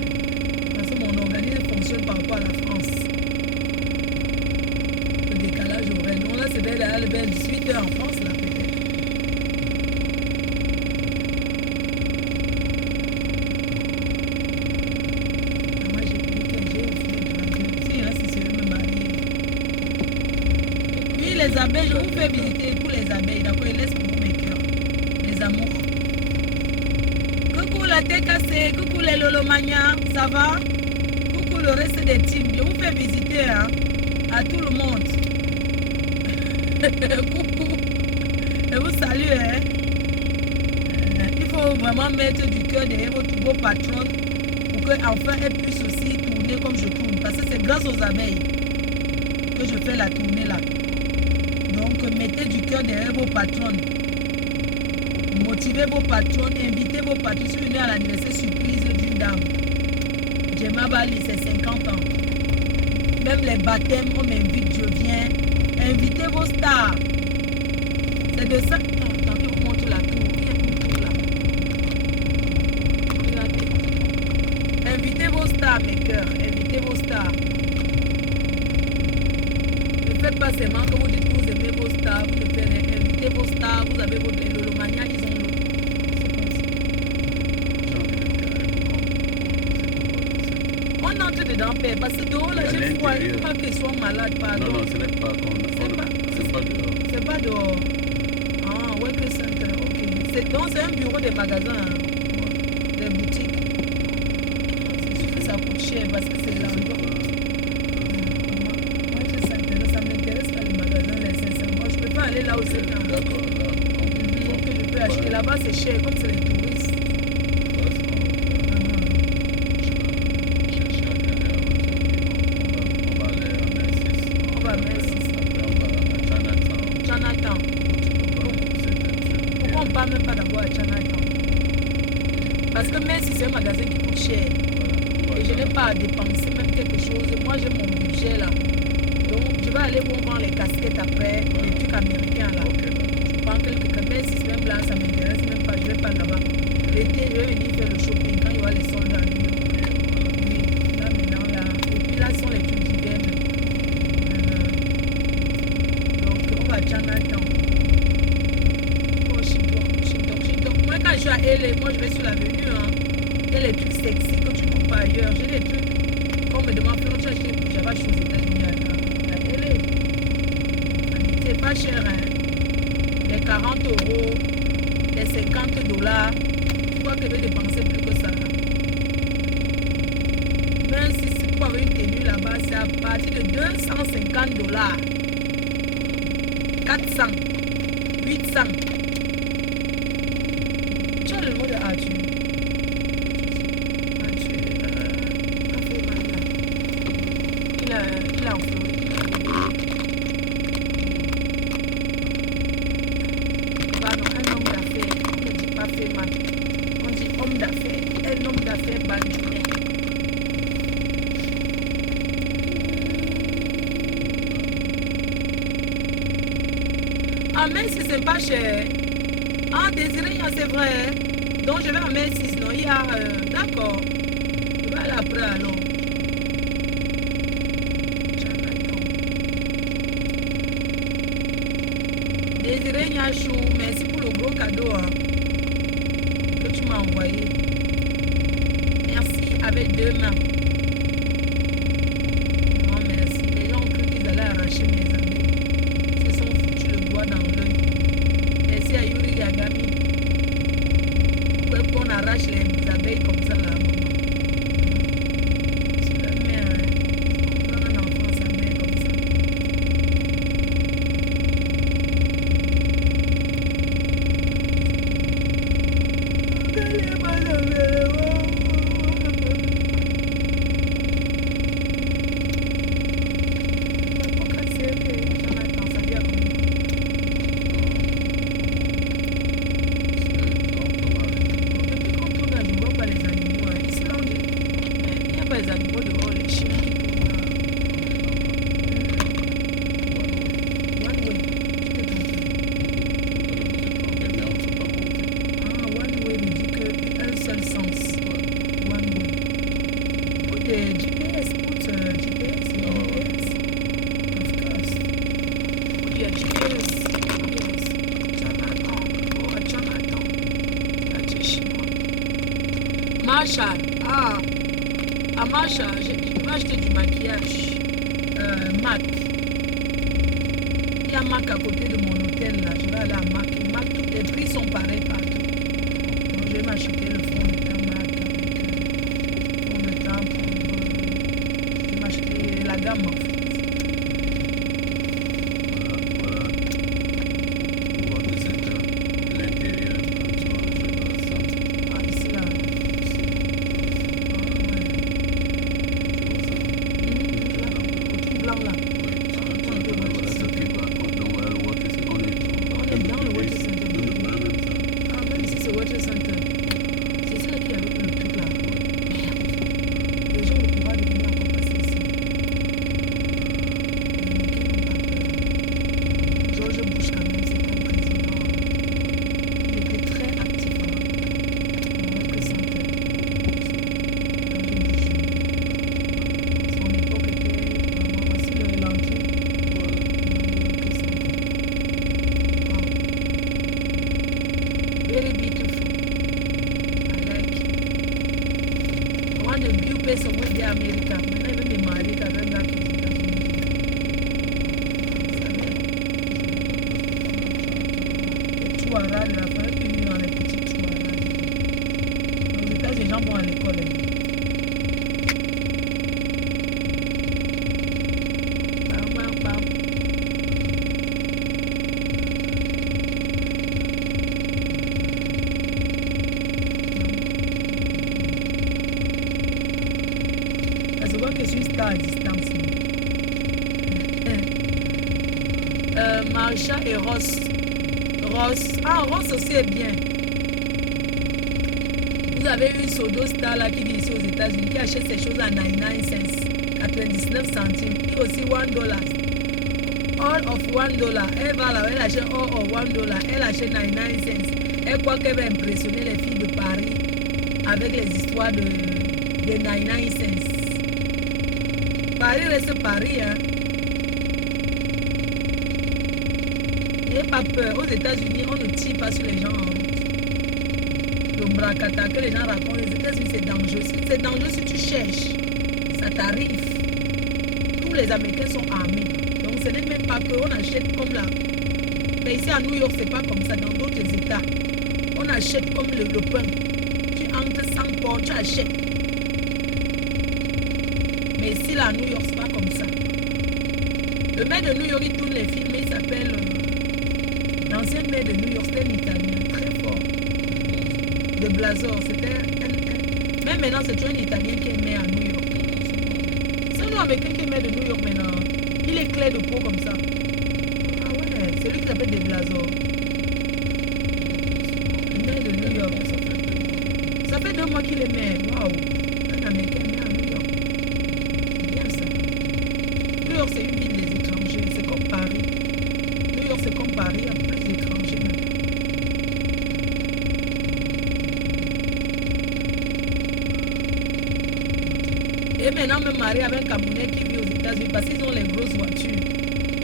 Parce que mon organisme fonctionne par rapport à la France. Le décalage horaire. Non, là, c'est vers 18 h en France, là, peut-être. Moi, j'ai cru que j'ai si, là, c'est celui de me marier. Oui, les abeilles, je vous fais visiter tous les abeilles. D'accord, ils laissent pour vous mes cœurs. Les amours. Coucou la tête cassée, coucou les lolomania, ça va? Coucou le reste des teams, je vous fais visiter hein, à tout le monde. Coucou, je vous salue. Hein. Il faut vraiment mettre du cœur derrière votre beau patron pour qu'enfin elle puisse aussi tourner comme je tourne. Parce que c'est grâce aux abeilles que je fais la tournée là. Donc, mettez du cœur derrière vos patronnes. Motivez vos patronnes, invitez vos patronnes. Si vous venez à l'anniversaire surprise d'une dame, Gemma Bali, c'est 50 ans. Même les baptêmes, on m'invite, je viens. Invitez vos stars. C'est de ça. Attendez, vous montre la tour. Il y a une tour là. Regardez. Invitez vos stars, mes cœurs. Invitez vos stars. Ne faites pas seulement que vous dites que vous aimez vos stars. Vous ne faites rien. Invitez vos stars. Vous avez votre Lolomania, ils ont l'eau. On entre dedans, père, parce que dehors, là, j'ai froid. Il ne faut pas qu'ils soient malades, pardon. Non, ce n'est pas comme... C'est pas dehors. C'est pas dehors. Ah, Worker Center, ok. Donc, c'est un bureau des magasins, hein, des boutiques. C'est sûr que ça coûte cher parce que c'est l'endroit. Worker Center, ça ne m'intéresse pas les magasins, les 500. Moi, je ne peux pas aller là où c'est quand D'accord, là. que je peux acheter. Là-bas, c'est cher, comme c'est les touristes. Chinatown. Pourquoi on ne parle même pas d'abord à Chinatown? Parce que même si c'est un magasin qui coûte cher et je n'ai pas à dépenser même quelque chose, moi j'ai mon budget là. Donc je vais aller voir les casquettes après, les trucs américains là. Je prends quelques casquettes, même là ça m'intéresse même pas, je vais pas là-bas. L'été je vais venir faire le shopping quand il y aura les soldes à New York. Oui, là maintenant là. Et puis là ce sont les trucs d'hiver. À Chinatown. Oh, Chidok. Moi, quand je suis à LA, moi, je vais sur l'avenue. Hein. Il y a les trucs sexy que tu ne trouves pas ailleurs. J'ai des trucs, quand on me demande, comment tu achètes, j'avais acheté aux États-Unis à LA. C'est pas cher, hein. Les 40 €, les 50 $. Tu crois que je vais dépenser plus que ça. Même si c'est pour avoir une tenue là-bas, c'est à partir de 250 $. 400, 800. Tu as le mot de Arthur. Arthur, il a en Floride. Pardon, un homme d'affaires. On ne dit pas fait mal. On dit homme d'affaires. Un homme d'affaires bandounet. Ah, mais si c'est pas cher. Ah, Désiré, c'est vrai. Donc je vais à Macy's, non? Il y a. D'accord. Je vais aller après alors. Désiré Nyachou, merci pour le gros cadeau hein, que tu m'as envoyé. Merci avec 2 mains. Non, merci. Les gens ont cru qu'ils allaient arracher mes amis. Ils se sont foutus le bois dans l'œil. Merci à Yuri Yagami. Pourquoi on arrache les abeilles comme ça là? C'est la mère. Hein. On prend un enfant, sa mère comme ça. Les animaux dehors, les chiens qui courent là. One way, tu t'es trompé. Ah, one way me dit qu'un seul sens. One way. Put GPS, GPS. Of course. Put your GPS. Yes. Jonathan. Oh, Jonathan. Là, tu es chinois. Marshall. Ah. À Marche, je vais acheter du maquillage. MAC. Il y a MAC à côté de mon hôtel là. Je vais aller à MAC. MAC, tous les prix sont pareils partout. Donc, je vais m'acheter le fond de teint MAC avec fond de teint pour. Je vais m'acheter la gamme en fait. Voilà. Pour voir l'intérieur. Ah, ici là. Blanc là. want a new person when they're America. Maintenant, il veut me marier avec un gars qui est aux États-Unis. Les Touaras de la famille, puis dans les petits Touaras. Aux États-Unis, les gens vont à l'école. Je vois que je suis star à distance. Marsha et Ross. Ross aussi est bien. Vous avez une Sodo Star là qui vit ici aux États-Unis qui achète ses choses à 99 cents, 99 centimes. Et aussi $1. All of $1. Elle va là, elle achète all of $1. Elle achète 99 cents. Elle croit qu'elle va impressionner les filles de Paris avec les histoires de 99 cents. Paris reste Paris, hein. N'ayez pas peur. Aux États-Unis, on ne tire pas sur les gens en route. Le bracata que les gens racontent, les États-Unis, c'est dangereux. C'est dangereux si tu cherches. Ça t'arrive. Tous les Américains sont armés. Donc, ce n'est même pas qu'on achète comme là. Mais ici à New York, c'est pas comme ça. Dans d'autres États, on achète comme le pain. Tu entres sans port, tu achètes. Mais ici, là, à New York, c'est pas comme ça. Le maire de New York, il tourne les films, il s'appelle... L'ancien maire de New York, c'était un Italien, très fort. De Blasor, c'était un... Même maintenant, c'est toujours un Italien qui est maire à New York. C'est un Américain qui est maire de New York maintenant. Il est clair de peau comme ça. Ah ouais, c'est lui qui s'appelle de Blasor. Le maire de New York. Ça fait 2 mois qu'il est maire. Waouh. Un Américain maire à New York. New York, c'est une ville des étrangers. C'est comme Paris. New York, c'est comme Paris. Il y a plus d'étrangers même. Et maintenant, me marier avec un Camerounais qui vit aux États-Unis parce qu'ils ont les grosses voitures,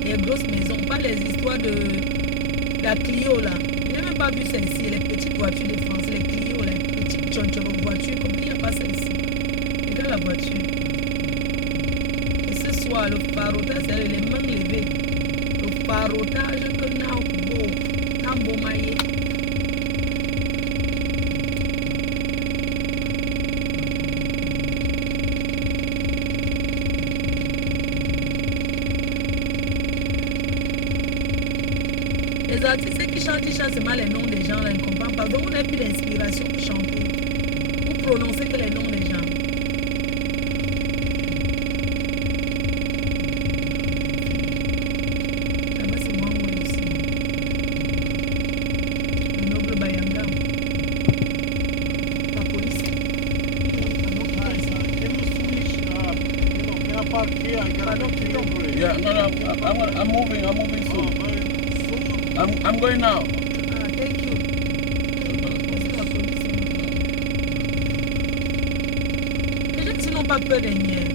les grosses maisons. Pas les histoires de la Clio là. Je n'ai même pas vu ça ici. Les petites voitures de France, les Clio, les petites chonchoro voitures. Comme il n'y a pas ça ici. Regarde la voiture. Le farotage, c'est les mains levées. Le farotage que n'a beau maillé. Les artistes qui chantent, ils chantent seulement les noms des gens, là, ils ne comprennent pas. Donc on n'a plus d'inspiration pour chanter. Pour prononcer que les noms des gens. Yeah, no, I'm moving soon. I'm going now. Thank you. Les gens qui n'ont pas peur des niais.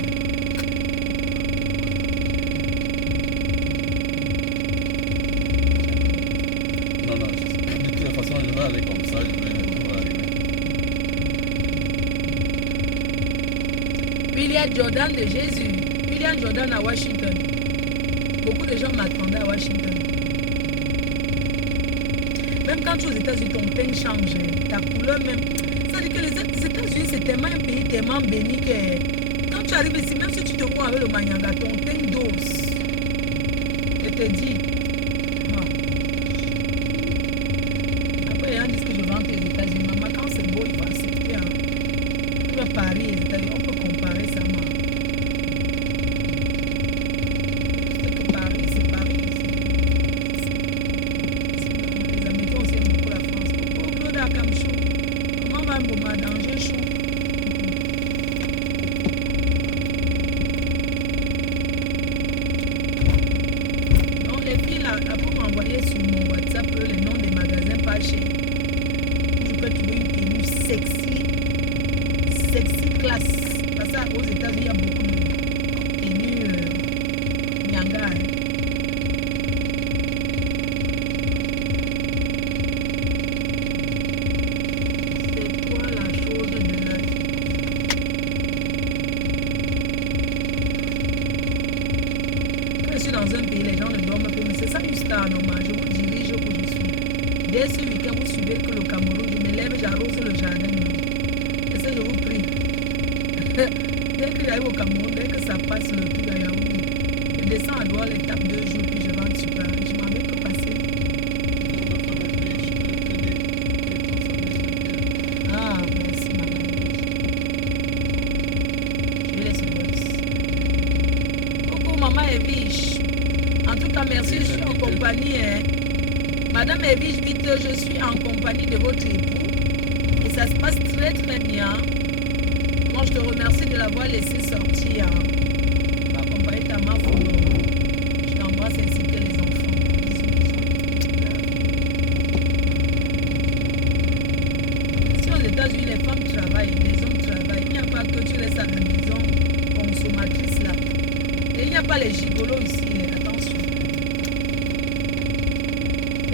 Non, de toute façon, je vais aller comme ça, je vais tout arriver. William Jordan de Jésus. William Jordan à Washington. Beaucoup de gens m'attendaient à Washington. Même quand tu es aux États-Unis, ton teint change. Ta couleur même. Ça veut dire que les États-Unis, c'est tellement un pays tellement béni que quand tu arrives ici, même si tu te vois avec le manyanga, ton teint d'os. Je te dis. Après, les gens disent que je rentre aux États-Unis. Maman, quand c'est beau, il faut accepter. Tu vas Paris, les États-Unis, on peut comparer ça. dans un pays, les gens ne dorment pas. Mais c'est ça une star normale. Je vous dirige où je suis. Dès ce week-end, vous suivez que le Cameroun, je me lève, j'arrose le jardin. Et ça, je vous prie. Dès que j'arrive au Cameroun, dès que ça passe le truc à Yaoundé, je descends à Douala, les tape 2 jours, puis je rentre sur Paris. Je m'en vais que passer. Ah, merci, madame. Je laisse le boss. Coucou, maman Eviche. En tout cas, merci, je suis en compagnie. Madame Eviche, vite, je suis en compagnie de votre époux. Et ça se passe très très bien. Moi, je te remercie de l'avoir laissé sortir. Pour accompagner ta maman. Je t'embrasse ainsi que les enfants. Si aux États-Unis, les femmes travaillent, les hommes travaillent, il n'y a pas que tu laisses à la maison consommatrice là. Et il n'y a pas les gigolos ici, attention.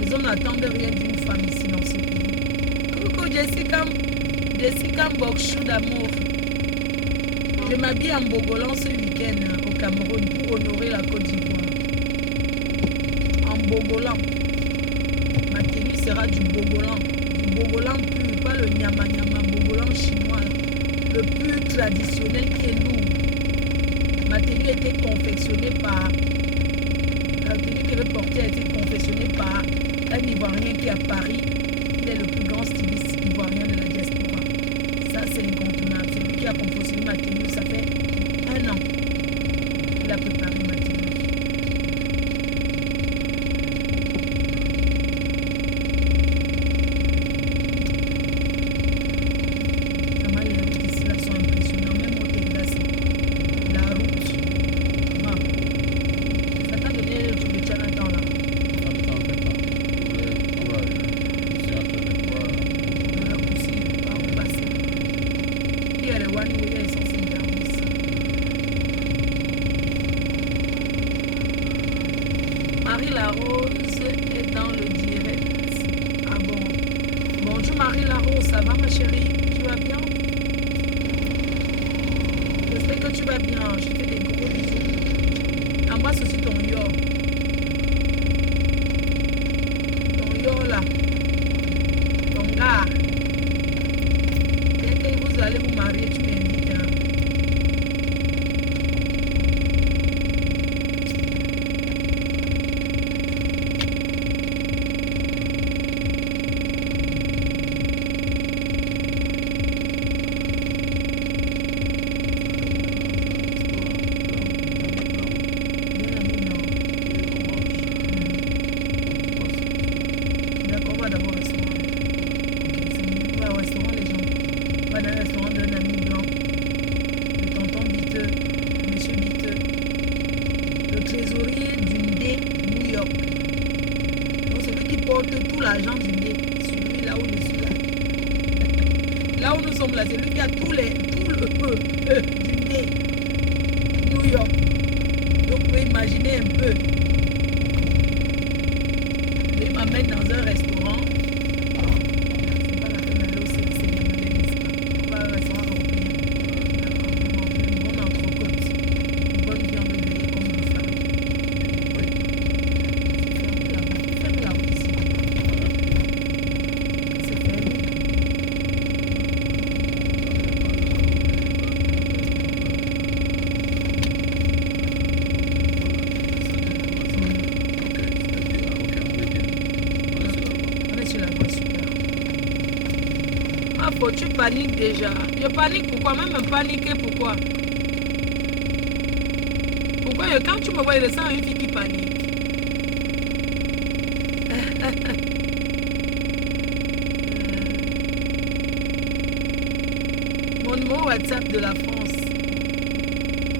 Les hommes n'attendent rien d'une femme ici dans ce pays. Coucou Jessica Mbokchou d'amour. Je m'habille en bogolan ce week-end au Cameroun pour honorer la Côte d'Ivoire. En bogolan. Ma tenue sera du bogolan. Du bogolan pur, pas le nyama nyama, bogolan chinois. Le pur traditionnel qui est lourd. Ma tenue a été confectionnée par... La tenue que je vais porter a été confectionnée par un Ivoirien qui est à Paris. Il est le plus grand styliste ivoirien de la diaspora. Ça, c'est incontournable. C'est lui qui a confectionné ma tenue. Ça fait 1 an qu'il a préparé ma tenue. Vraiment, les routes ici là sont impressionnantes. Même au Texas, la route. Ah. Ça t'a donné le truc de Chinatown là. Marie-Larose est dans le direct. Ah bon. Bonjour Marie-Larose, ça va ma chérie? Tu vas bien? J'espère que tu vas bien. Je te fais des gros bisous. Embrasse aussi ton yo. Ton yo là. Ton gars. Dès que vous allez vous marier, tu m'invites. Hein. Tout l'argent du nez, celui là où je suis là. Là où nous sommes là, c'est lui qui a tout le du nez. New York. Donc vous pouvez imaginer un peu. Il m'amène dans un restaurant. C'est pas la peine d'aller au CC, on va à un restaurant européen. Une bonne entrecôte. Une bonne viande grillée comme une femme. Ferme la route ici. Tu paniques déjà. Je panique pourquoi? Même paniquer pourquoi? Pourquoi quand tu me vois, il ressent une fille qui panique. Mon numéro WhatsApp de la France.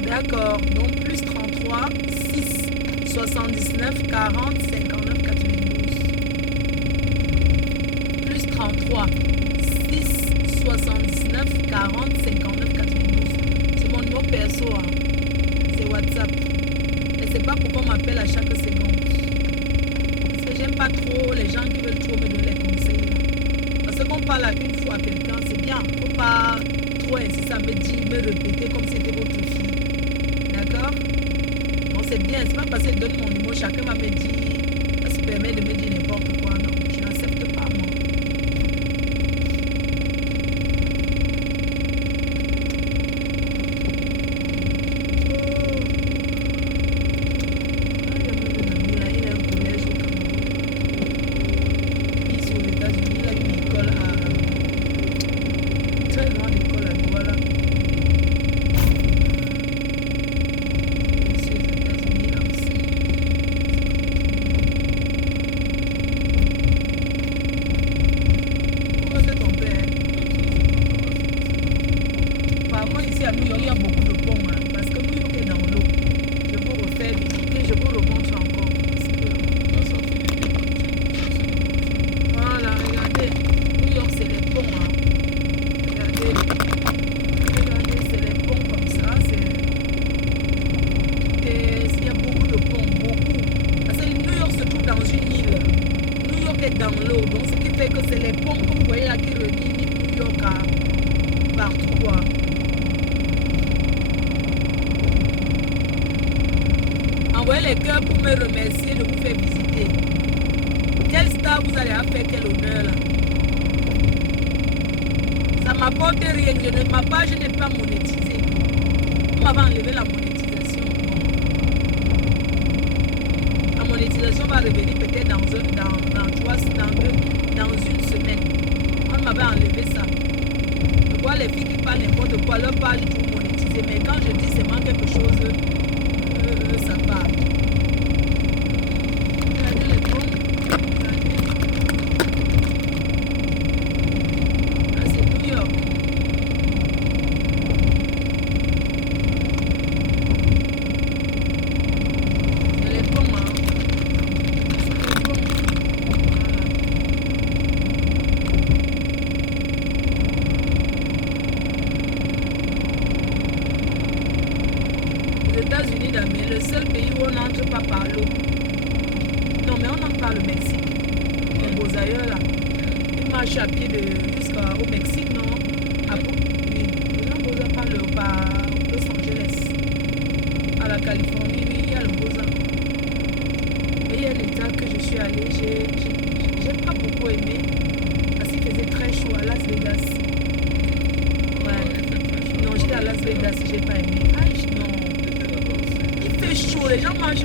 D'accord. Donc plus 33 6 79 40 59 92. Plus 33 6 79 40 59 92. C'est mon numéro perso. Hein. C'est WhatsApp. Et c'est pas pourquoi on m'appelle à chaque seconde. Parce que j'aime pas trop les gens qui veulent trop me donner les conseils. Parce qu'on parle à une fois à quelqu'un, c'est bien. Faut pas trop insister à me dire, me répéter comme si c'était votre fille. D'accord? Donc c'est bien, c'est pas parce qu'elle donne mon numéro, chacun va me dire, ça se permet de me dire n'importe quoi. Non, je n'accepte pas, moi. À New York, il y a beaucoup de ponts, hein, parce que New York est dans l'eau. Je vous refais visiter, je vous remontre encore. Voilà, regardez. New York, c'est les ponts. Hein. Regardez, c'est les ponts comme ça. Il y a beaucoup de ponts, beaucoup. Parce que New York se trouve dans une île. New York est dans l'eau, donc ce qui fait que c'est les ponts que vous voyez là qui relient New York à partout, quoi. Envoyez les cœurs pour me remercier de vous faire visiter. Quelle star vous allez faire, quel honneur là. Ça m'apporte rien. Ma page n'est pas monétisée. On m'avait enlevé la monétisation. La monétisation va revenir peut-être dans une semaine. On m'avait enlevé ça. Je vois les filles qui parlent n'importe quoi, leur page est tout monétisée. Mais quand je dis seulement quelque chose, ça part. Regardez les ponts. Là, c'est New York. C'est les ponts, hein. C'est les ponts. Voilà. Les États-Unis d'Amérique, le seul pays où on n'entre pas par l'eau. Non, mais on entre par le Mexique. Les beaux ailleurs là. Ils marchent à pied jusqu'au Mexique, non? Oui, les gens posent par Los Angeles. À la Californie, oui, il y a le Bosa. Mais il y a l'état que je suis allée, j'ai pas beaucoup aimé. Parce qu'il faisait très chaud à Las Vegas. Ouais. Non, j'étais à Las Vegas, j'ai pas aimé. Ah, non. Il fait chaud, les gens mangent.